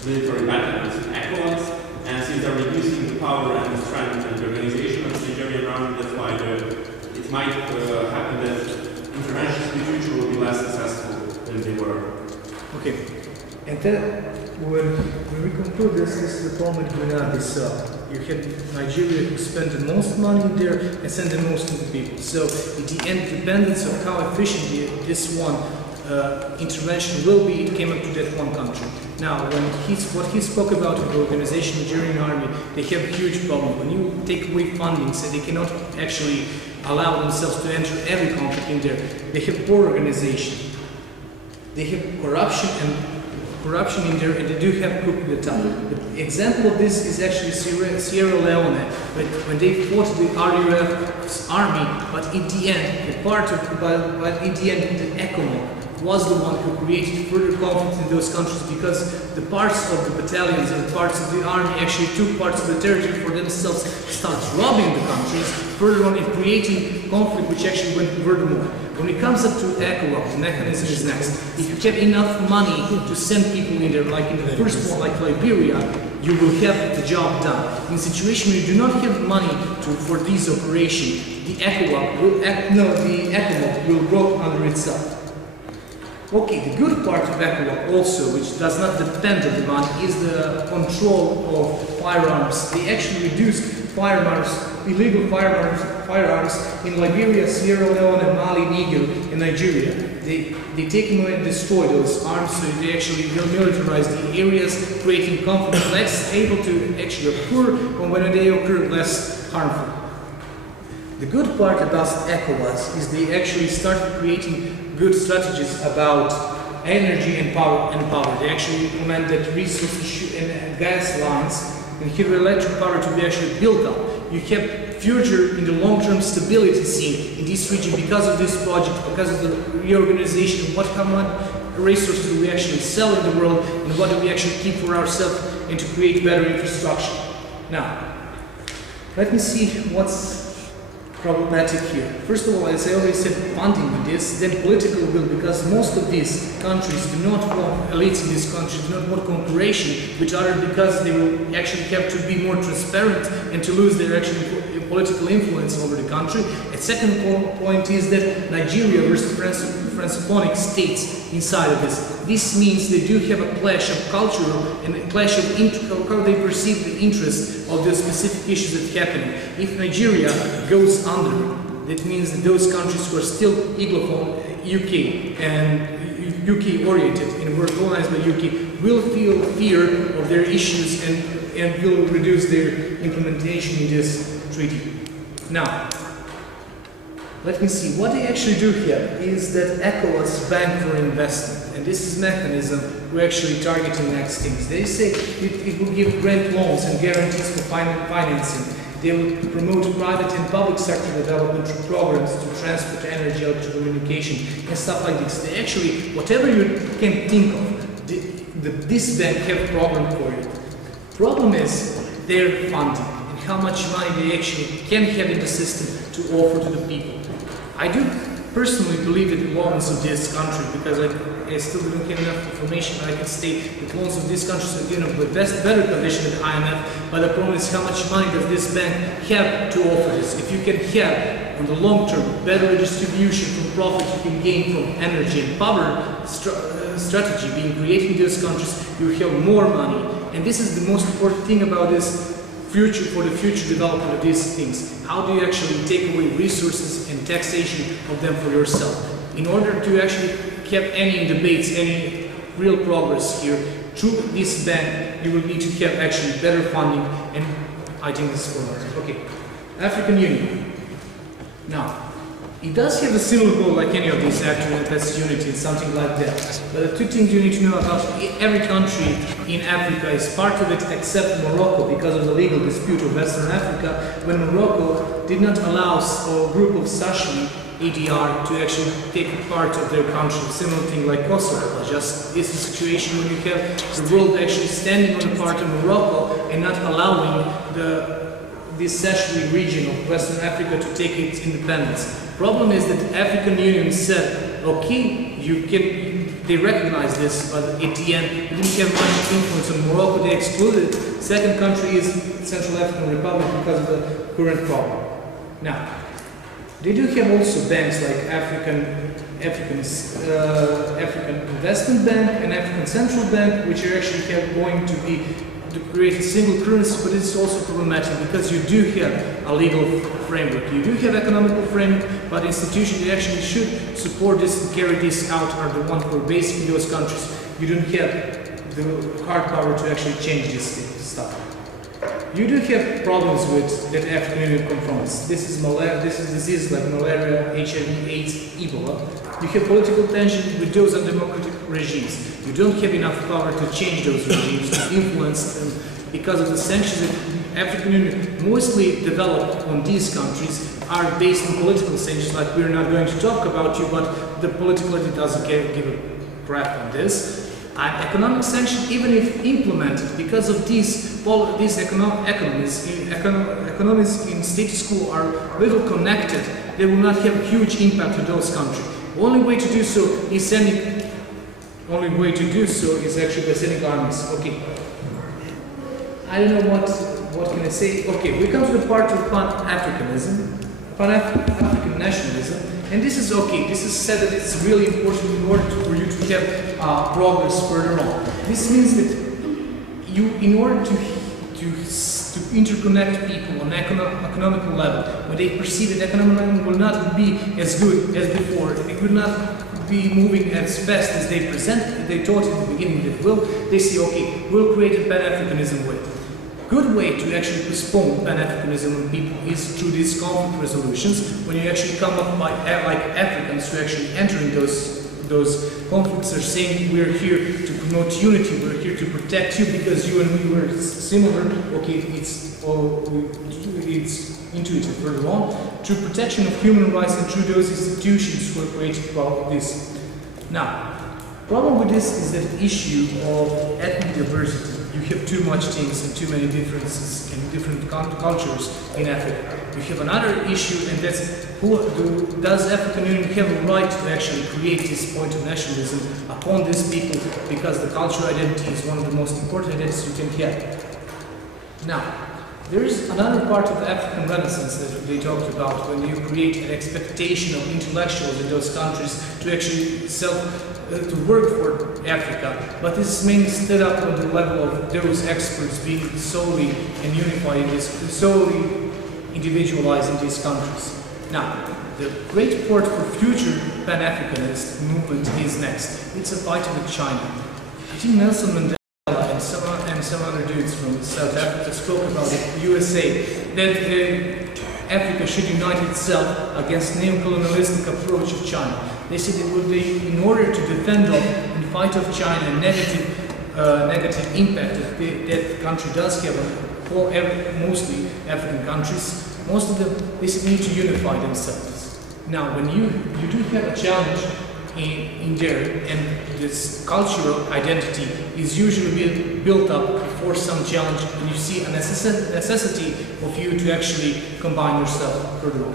military battalions in ECOWAS, and since they're reducing the power and the strength and the organization of the Nigerian army, that's why it might happen that interventions in the future will be less successful than they were. Okay, and then when we conclude this is the problem with Guinea-Bissau. You had Nigeria who spent the most money there and sent the most of the people. So in the end, dependence of how efficiently this one intervention will be, it came up to that one country. Now, what he spoke about in the organization, the Nigerian army, they have a huge problem. When you take away funding, so they cannot actually allow themselves to enter every conflict in there. They have poor organization. They have corruption in there, and they do have coup d'etat. The example of this is actually Sierra Leone, when they fought the RUF's army, but in the end, the ECOWAS was the one who created further conflict in those countries, because the parts of the battalions and the parts of the army actually took parts of the territory for themselves, started robbing the countries, further on in creating conflict which actually went furthermore. When it comes up to ECOWAS, the mechanism is next. If you have enough money to send people in there, like in the first one, like Liberia, you will have the job done. In a situation where you do not have money for this operation, the ECOWAS will grow under itself. Okay, the good part of ECOWAS also, which does not depend on the money, is the control of firearms. They actually reduced illegal firearms in Liberia, Sierra Leone, Mali, Niger, and Nigeria. They take them away and destroy those arms, so they actually militarize the areas, creating conflict less able to actually occur, and when they occur, less harmful. The good part about ECOWAS is they actually started creating good strategies about energy and power. They actually implement that resources and gas lines and hydroelectric power to be actually built up. You have future in the long-term stability seen in this region because of this project, because of the reorganization, what common resources do we actually sell in the world, and what do we actually keep for ourselves, and to create better infrastructure. Now, let me see what's problematic here. First of all, as I already said, funding with this, then political will, because most of these countries do not want, elites in these countries do not want cooperation with others because they will actually have to be more transparent and to lose their actual political influence over the country. And second point is that Nigeria versus Francophonic states inside of this. This means they do have a clash of cultural and a clash of how they perceive the interests of the specific issues that are happening. If Nigeria goes under, that means that those countries who are still Anglophone, UK and UK oriented and were colonized by UK will feel fear of their issues and will reduce their implementation in this treaty. Now, let me see, what they actually do here is that ECOWAS Bank for Investment, and this is mechanism we're actually targeting next things. They say it will give grant loans and guarantees for financing. They will promote private and public sector development through programs to transport, energy, telecommunication, and stuff like this. They actually, whatever you can think of, this bank have a problem for it. Problem is their funding and how much money they actually can have in the system to offer to the people. I do personally believe that the loans of this country, because I still don't have enough information, I can state that loans of these countries are in a better condition than IMF, but the problem is how much money does this bank have to offer this. If you can have, on the long term, better redistribution from profit you can gain from energy and power strategy being created in those countries, you have more money. And this is the most important thing about this future, for the future development of these things. How do you actually take away resources and taxation of them for yourself? In order to actually have any debates, any real progress here, through this bank, you will need to have actually better funding, and I think this is for us. Okay, African Union. Now, it does have a similar goal like any of these actors, and that's unity and something like that. But the two things you need to know about, every country in Africa is part of it except Morocco because of the legal dispute of Western Africa, when Morocco did not allow a group of Sashli, ADR, to actually take a part of their country. Similar thing like Kosovo. Just this is a situation when you have the world actually standing on the part of Morocco and not allowing this Sashli region of Western Africa to take its independence. Problem is that the African Union said, okay, they recognize this, but at the end, they didn't have much influence on Morocco, they excluded it. Second country is Central African Republic because of the current problem. Now, they do have also banks like African Investment Bank and African Central Bank, which are actually going to be to create a single currency, but it's also problematic because you do have a legal framework, you do have economical framework, but institutions that actually should support this and carry this out are the ones who are based in those countries. You don't have the hard power to actually change this stuff. You do have problems with that African Union confronts. This is diseases like malaria, HIV, AIDS, Ebola. You have political tension with those undemocratic regimes. You don't have enough power to change those regimes, to influence them, because of the sanctions that African Union mostly developed on these countries are based on political sanctions, like we're not going to talk about you, but the political elite doesn't give a crap on this. And economic sanctions, even if implemented, because of these economies in status quo are little connected, they will not have a huge impact on those countries. Only way to do so is actually by sending armies. Okay. I don't know what can I say. Okay, we come to the part of Pan-Africanism, Pan-African nationalism, and this is okay. This is said that it's really important in order for you to have progress further on. This means that in order to interconnect people on economical level, when they perceive that economic level will not be as good as before, it will not be moving as fast as they thought in the beginning that will, they say, okay, we'll create a Pan-Africanism way. Good way to actually postpone Pan-Africanism on people is through these conflict resolutions, when you actually come up like Africans to actually enter in those those conflicts are saying we're here to promote unity, we're here to protect you because you and we were similar. Okay, it's intuitive further on. Through protection of human rights and through those institutions who are created about this. Now, problem with this is that issue of ethnic diversity. You have too much things and too many differences in different cultures in Africa. You have another issue, and that's does African Union have a right to actually create this point of nationalism upon these people, because the cultural identity is one of the most important identities you can have. Now, there is another part of the African Renaissance that they talked about when you create an expectation of intellectuals in those countries to actually to work for Africa, but this is mainly stood up on the level of those experts being solely and unified in this, solely individualized in these countries. Now, the great port for future Pan-Africanist movement is next. It's a fight with China. I think Nelson Mandela and some other dudes from South Africa spoke about the USA, that Africa should unite itself against neo-colonialistic approach of China. They said it would be, in order to defend off and fight off China and negative impact that that country does have on mostly African countries, most of them, they said, need to unify themselves. Now, when you do have a challenge in there, and this cultural identity is usually built up before some challenge, and you see a necessity of you to actually combine yourself further on.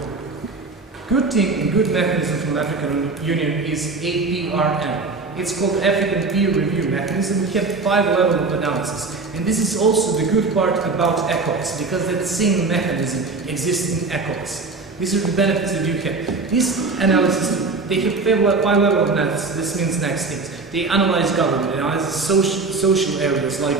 Good thing and good mechanism from the African Union is APRM. It's called African Peer Review Mechanism. We have 5 levels of analysis. And this is also the good part about ECOWAS, because that same mechanism exists in ECOWAS. These are the benefits that you have. This analysis, they have 5 levels of analysis. This means next things. They analyze government, they analyze social areas like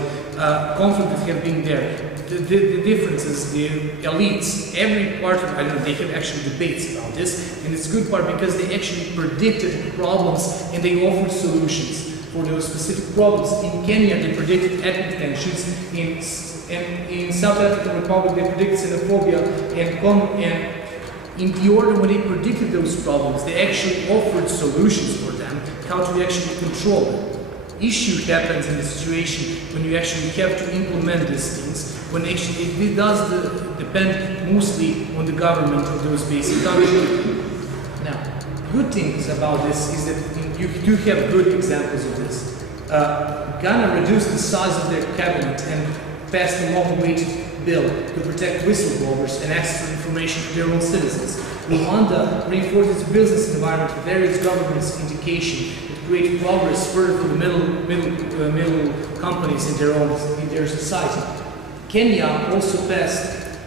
conflict that have been there, the differences, the elites, every part of, I don't know, they have actually debates about this, and it's a good part because they actually predicted problems and they offered solutions for those specific problems. In Kenya, they predicted ethnic tensions. In South African Republic, they predicted xenophobia, and in the order when they predicted those problems, they actually offered solutions for them, how to actually control them. Issue happens in the situation when you actually have to implement these things, when actually it does depend mostly on the government of those basic countries. Now, good things about this is that you do have good examples of this. Ghana reduced the size of their cabinet and passed a long-awaited bill to protect whistleblowers and access to information to their own citizens. Rwanda reinforced its business environment with various governments' indication to create progress further for the middle companies in their society. Kenya also passed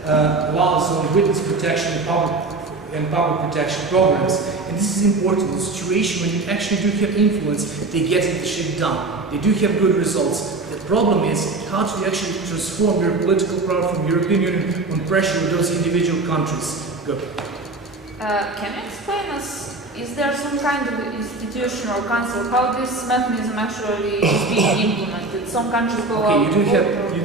laws on witness protection and public protection programs. And this is important. The situation when you actually do have influence, they get the shit done. They do have good results. The problem is how to actually transform your political power from European Union on pressure of those individual countries. Go. Can you explain us, is there some kind of institution or council, how this mechanism actually is being implemented? Some countries go out. You do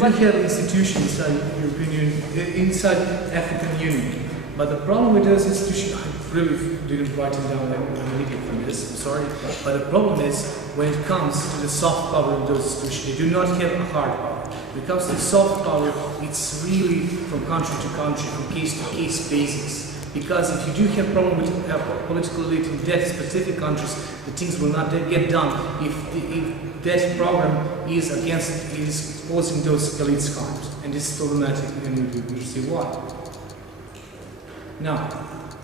have institutions inside European Union, inside African Union. But the problem with those institutions, I really didn't write it down, I'm leaving from this, I'm sorry. But the problem is, when it comes to the soft power of those institutions, they do not have a hard power. When it comes to soft power, it's really from country to country, from case to case basis. Because if you do have problem with political elite in that specific countries, the things will not get done if that program is exposing those elites' crimes. And this is problematic, and we'll see why. Now,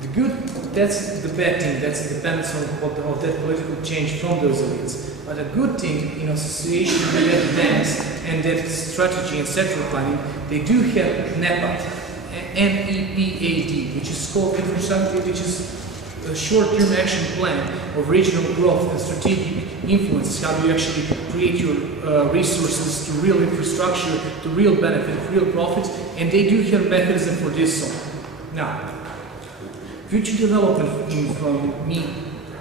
the good, that's the bad thing, that's the dependence of that political change from those elites. But a good thing, in association with that banks and that strategy and sectoral planning, they do have NEPAD, NEPAD, which is called which is a short-term action plan of regional growth and strategic influences, how do you actually create your resources to real infrastructure, to real benefit, real profit, and they do have mechanism for this sort. Now, future development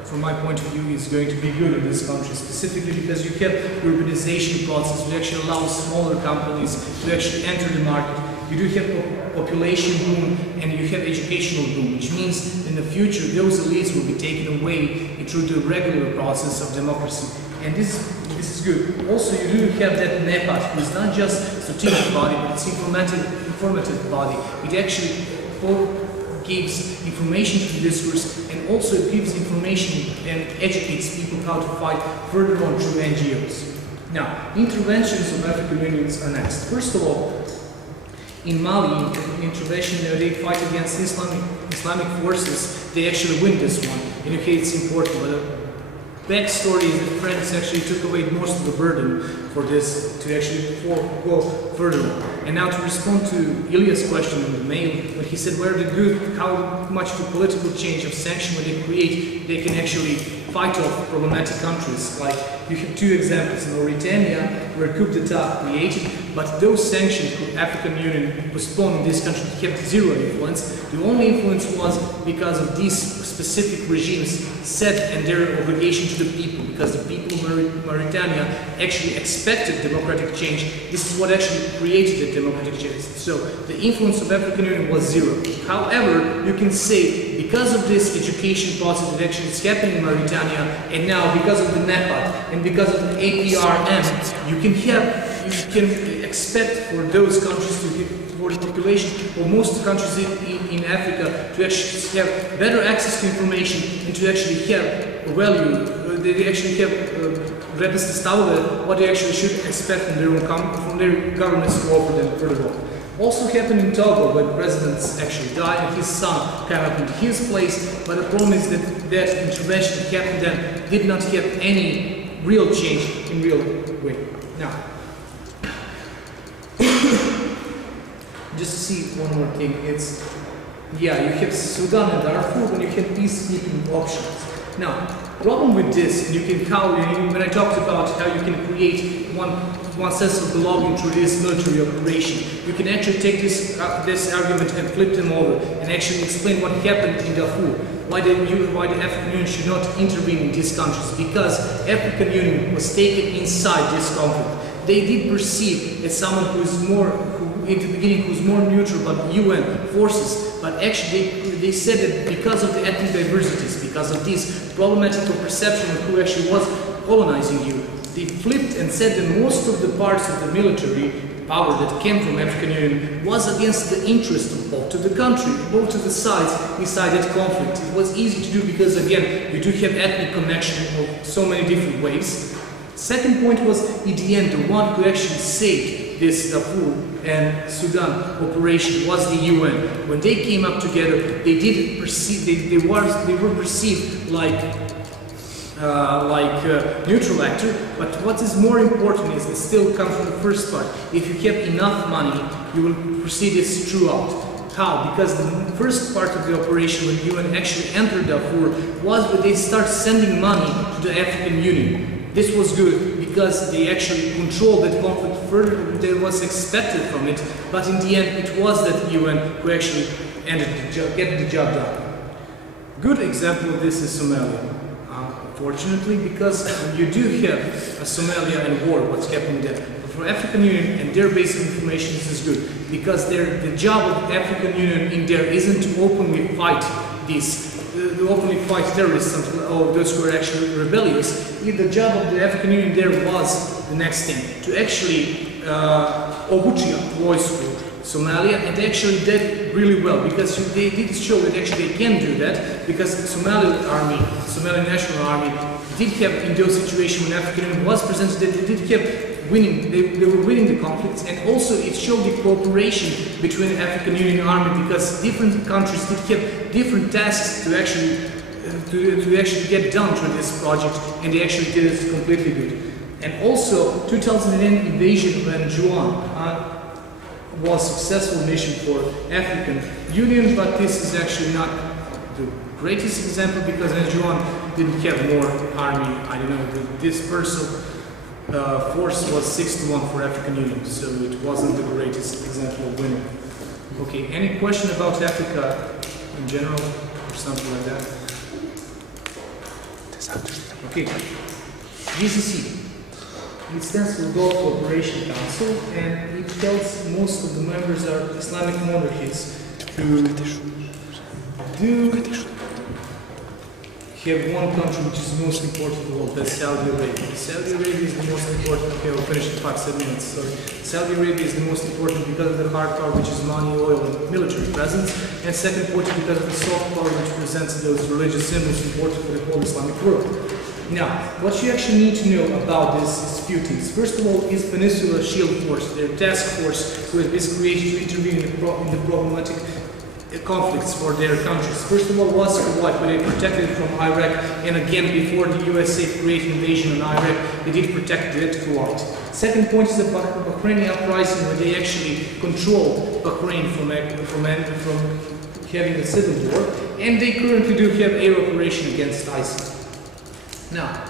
from my point of view, is going to be good in this country, specifically because you have urbanization process, which actually allows smaller companies to actually enter the market. you do have population boom and you have educational boom, which means in the future those elites will be taken away through the regular process of democracy. And this is good. Also, you do have that NEPAT, which is not just a strategic body, but it's informative body. It actually gives information to the discourse, and also it gives information and educates people how to fight further on through NGOs. Now, interventions of African Unions are next. First of all, in Mali, intervention, they fight against Islamic forces. They actually win this one. And okay, it's important, but the backstory is that France actually took away most of the burden for this to actually go further on. And now to respond to Ilya's question in the mail, when he said where the good, how much the political change of sanction when they create, they can actually fight off problematic countries. Like you have two examples in Mauritania where coup d'etat created, but those sanctions the African Union postponed in this country kept zero influence. The only influence was because of these specific regimes set and their obligation to the people, because the people of Mauritania actually expected democratic change. This is what actually created the democratic change. So the influence of African Union was zero. However, you can say because of this education process that actually is happening in Mauritania, and now because of the NEPAT and because of the APRM, you can expect for those countries to get, for the population, or most countries in Africa, to actually have better access to information and to actually have value. They actually have what they actually should expect from their governments to offer them further on. Also happened in Togo, where the president actually died and his son came up into his place, but the problem is that that intervention that happened then did not have any real change in real way. Now, just to see one more thing, it's, yeah, you have Sudan and Darfur when you have peacekeeping options. Now, problem with this, and you can when I talked about how you can create one sense of belonging through this military operation, you can actually take this argument and flip them over and actually explain what happened in Darfur. Why the African Union should not intervene in these countries? Because African Union was taken inside this conflict. They did perceive as someone who is more, in the beginning, who's more neutral about UN forces, but actually they said that because of the ethnic diversities, because of this problematical perception of who actually was colonizing you, they flipped and said that most of the parts of the military power that came from African Union was against the interest of both to the country, both to the sides inside that conflict. It was easy to do because, again, you do have ethnic connection of so many different ways. Second point was, in the end, the one who actually saved this Darfur and Sudan operation was the UN. When they came up together, they didn't perceive, they were perceived like neutral actor, but what is more important is it still comes from the first part. If you have enough money, you will proceed this throughout. How? Because the first part of the operation when UN actually entered Darfur was when they start sending money to the African Union. This was good because they actually controlled that conflict further than was expected from it, but in the end it was that UN who actually get the job done. Good example of this is Somalia. Fortunately, because you do have Somalia and war, what's happening there. But for African Union and their basic information, this is good. Because the job of the African Union in there isn't to openly fight openly fight terrorists or those who are actually rebellious. The job of the African Union there was the next thing, to actually obučia vojsku Somalia, and they actually did really well because they did show that actually they can do that, because the Somali army, Somali National Army, did have in those situations when African Union was presented that they did have winning, they were winning the conflicts, and also it showed the cooperation between the African Union Army, because different countries did have different tasks to actually get done through this project, and they actually did it completely good. And also 2010 invasion of Anjouan was a successful mission for African Union, but this is actually not the greatest example because Anjouan didn't have more army. I don't know, the dispersal force was 6-1 for African Union, so it wasn't the greatest example of winning. Okay, any question about Africa in general or something like that? Okay, GCC. It stands for Gulf Cooperation Council, and it tells most of the members are Islamic monarchies who do have one country which is most important in the world, that's Saudi Arabia. Saudi Arabia is the most important, okay, I'll finish in 5-7 minutes, sorry. Saudi Arabia is the most important because of the hard power, which is money, oil, and military presence, and second point is because of the soft power, which presents those religious symbols important for the whole Islamic world. Now, what you actually need to know about this is a few things. First of all, is Peninsula Shield Force, their task force who is created to intervene in the problematic conflicts for their countries. First of all was Kuwait, where they protected it from Iraq, and again before the USA created invasion in Iraq, they did protect it Kuwait. Second point is the Bahraini uprising, where they actually controlled Bahrain from having a civil war, and they currently do have air operation against ISIL. Now,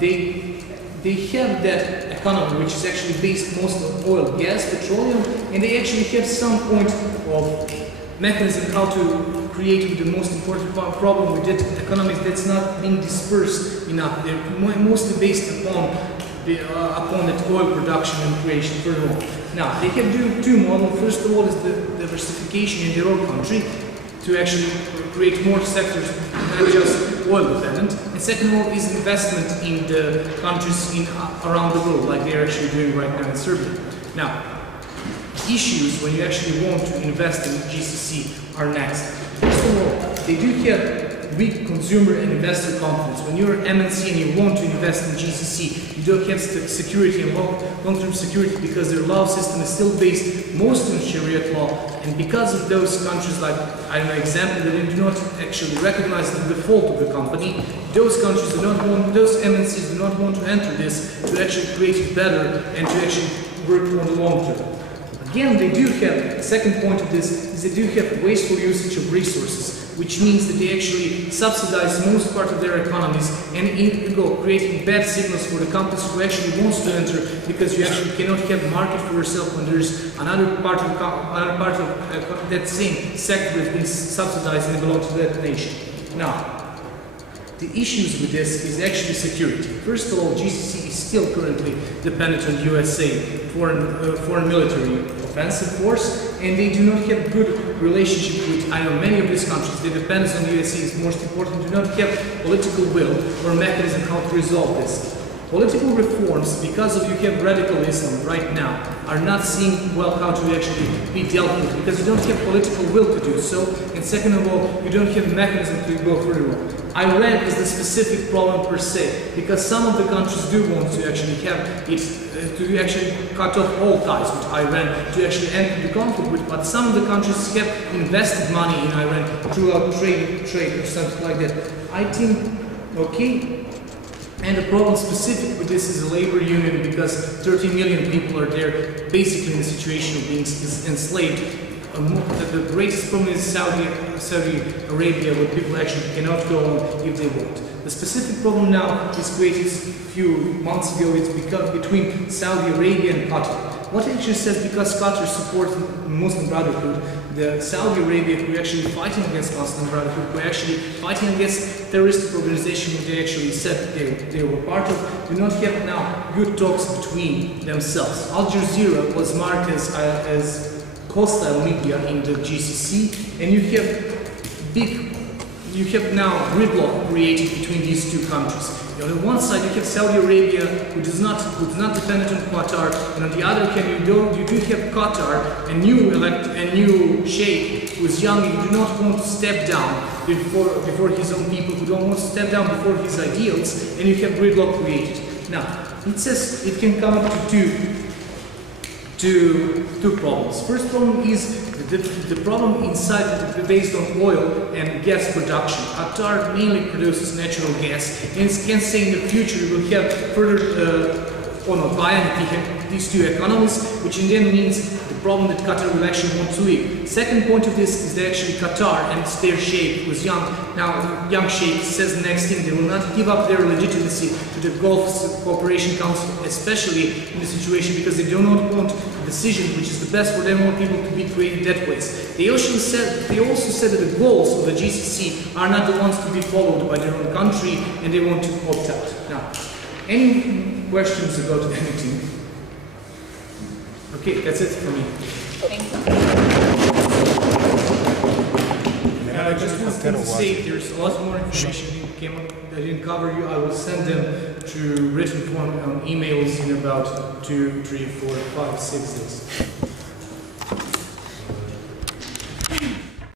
they have that economy which is actually based mostly on oil, gas, petroleum, and they actually have some point of mechanism how to create the most important problem with that economy that's not being dispersed enough. They're mostly based upon that oil production and creation furthermore. Now, they have two models. First of all is the diversification in their own country to actually create more sectors, not just oil dependent. And second of all is investment in the countries around the world, like they're actually doing right now in Serbia. Now, issues when you actually want to invest in GCC are next. First of all, they do have weak consumer and investor confidence. When you're MNC and you want to invest in GCC, you don't have security and long-term security because their law system is still based mostly on Sharia law, and because of those countries, like I don't know, example, that they do not actually recognize the default of the company, those countries do not want, those MNCs do not want to enter this to actually create it better and to actually work on the long term. Again, they do have, the second point of this is they do have wasteful usage of resources, which means that they actually subsidize most part of their economies and creating bad signals for the companies who actually wants to enter, because you actually cannot have a market for yourself when there's another part of that same sector that's being subsidized and belongs to that nation. Now, the issues with this is actually security. First of all, GCC is still currently dependent on USA foreign military offensive force, and they do not have good relationship with many of these countries. The dependence on the USA is most important. Do not have political will or mechanism how to resolve this. Political reforms, because of you have radical Islam right now, are not seeing well how to actually be dealt with, because you don't have political will to do so, and second of all, you don't have mechanism to go further on. Iran is the specific problem per se, because some of the countries do want to actually have it, to actually cut off all ties with Iran, to actually end the conflict with, but some of the countries have invested money in Iran throughout trade or something like that. I think, okay, and the problem specific with this is a labor union, because 30 million people are there basically in the situation of being enslaved. The greatest problem is Saudi Arabia, where people actually cannot go on if they want. The specific problem now is created a few months ago. It's between Saudi Arabia and Qatar. What it actually says, because Qatar supports Muslim Brotherhood, the Saudi Arabia who are actually fighting against Muslim Brotherhood, who are actually fighting against terrorist organization which they actually said they were part of, do not have now good talks between themselves. Al Jazeera was marked as hostile media in the GCC, and you have now gridlock created between these two countries. On the one side, you have Saudi Arabia, who is not dependent on Qatar, and on the other hand, you do have Qatar, a new sheikh who is young, who do not want to step down before his own people, who don't want to step down before his ideals, and you have gridlock created. Now, it says it can come up to two problems. First problem is the problem inside based on oil and gas production. Qatar mainly produces natural gas, and it can say in the future we will have further these two economies, which in the end means the problem that Qatar will actually want to leave. Second point of this is that actually Qatar and their sheikh was young. Now, young sheikh says the next thing, they will not give up their legitimacy to the Gulf Cooperation Council, especially in the situation because they do not want a decision which is the best for them all people to be created that way. They also said that the goals of the GCC are not the ones to be followed by their own country, and they want to opt out. Now, Any questions about anything? Okay, that's it for me. Thank you. I just wanted to say there's a lot more information that came up that I didn't cover you. I will send them to written form on emails in about 2, 3, 4, 5, 6 days.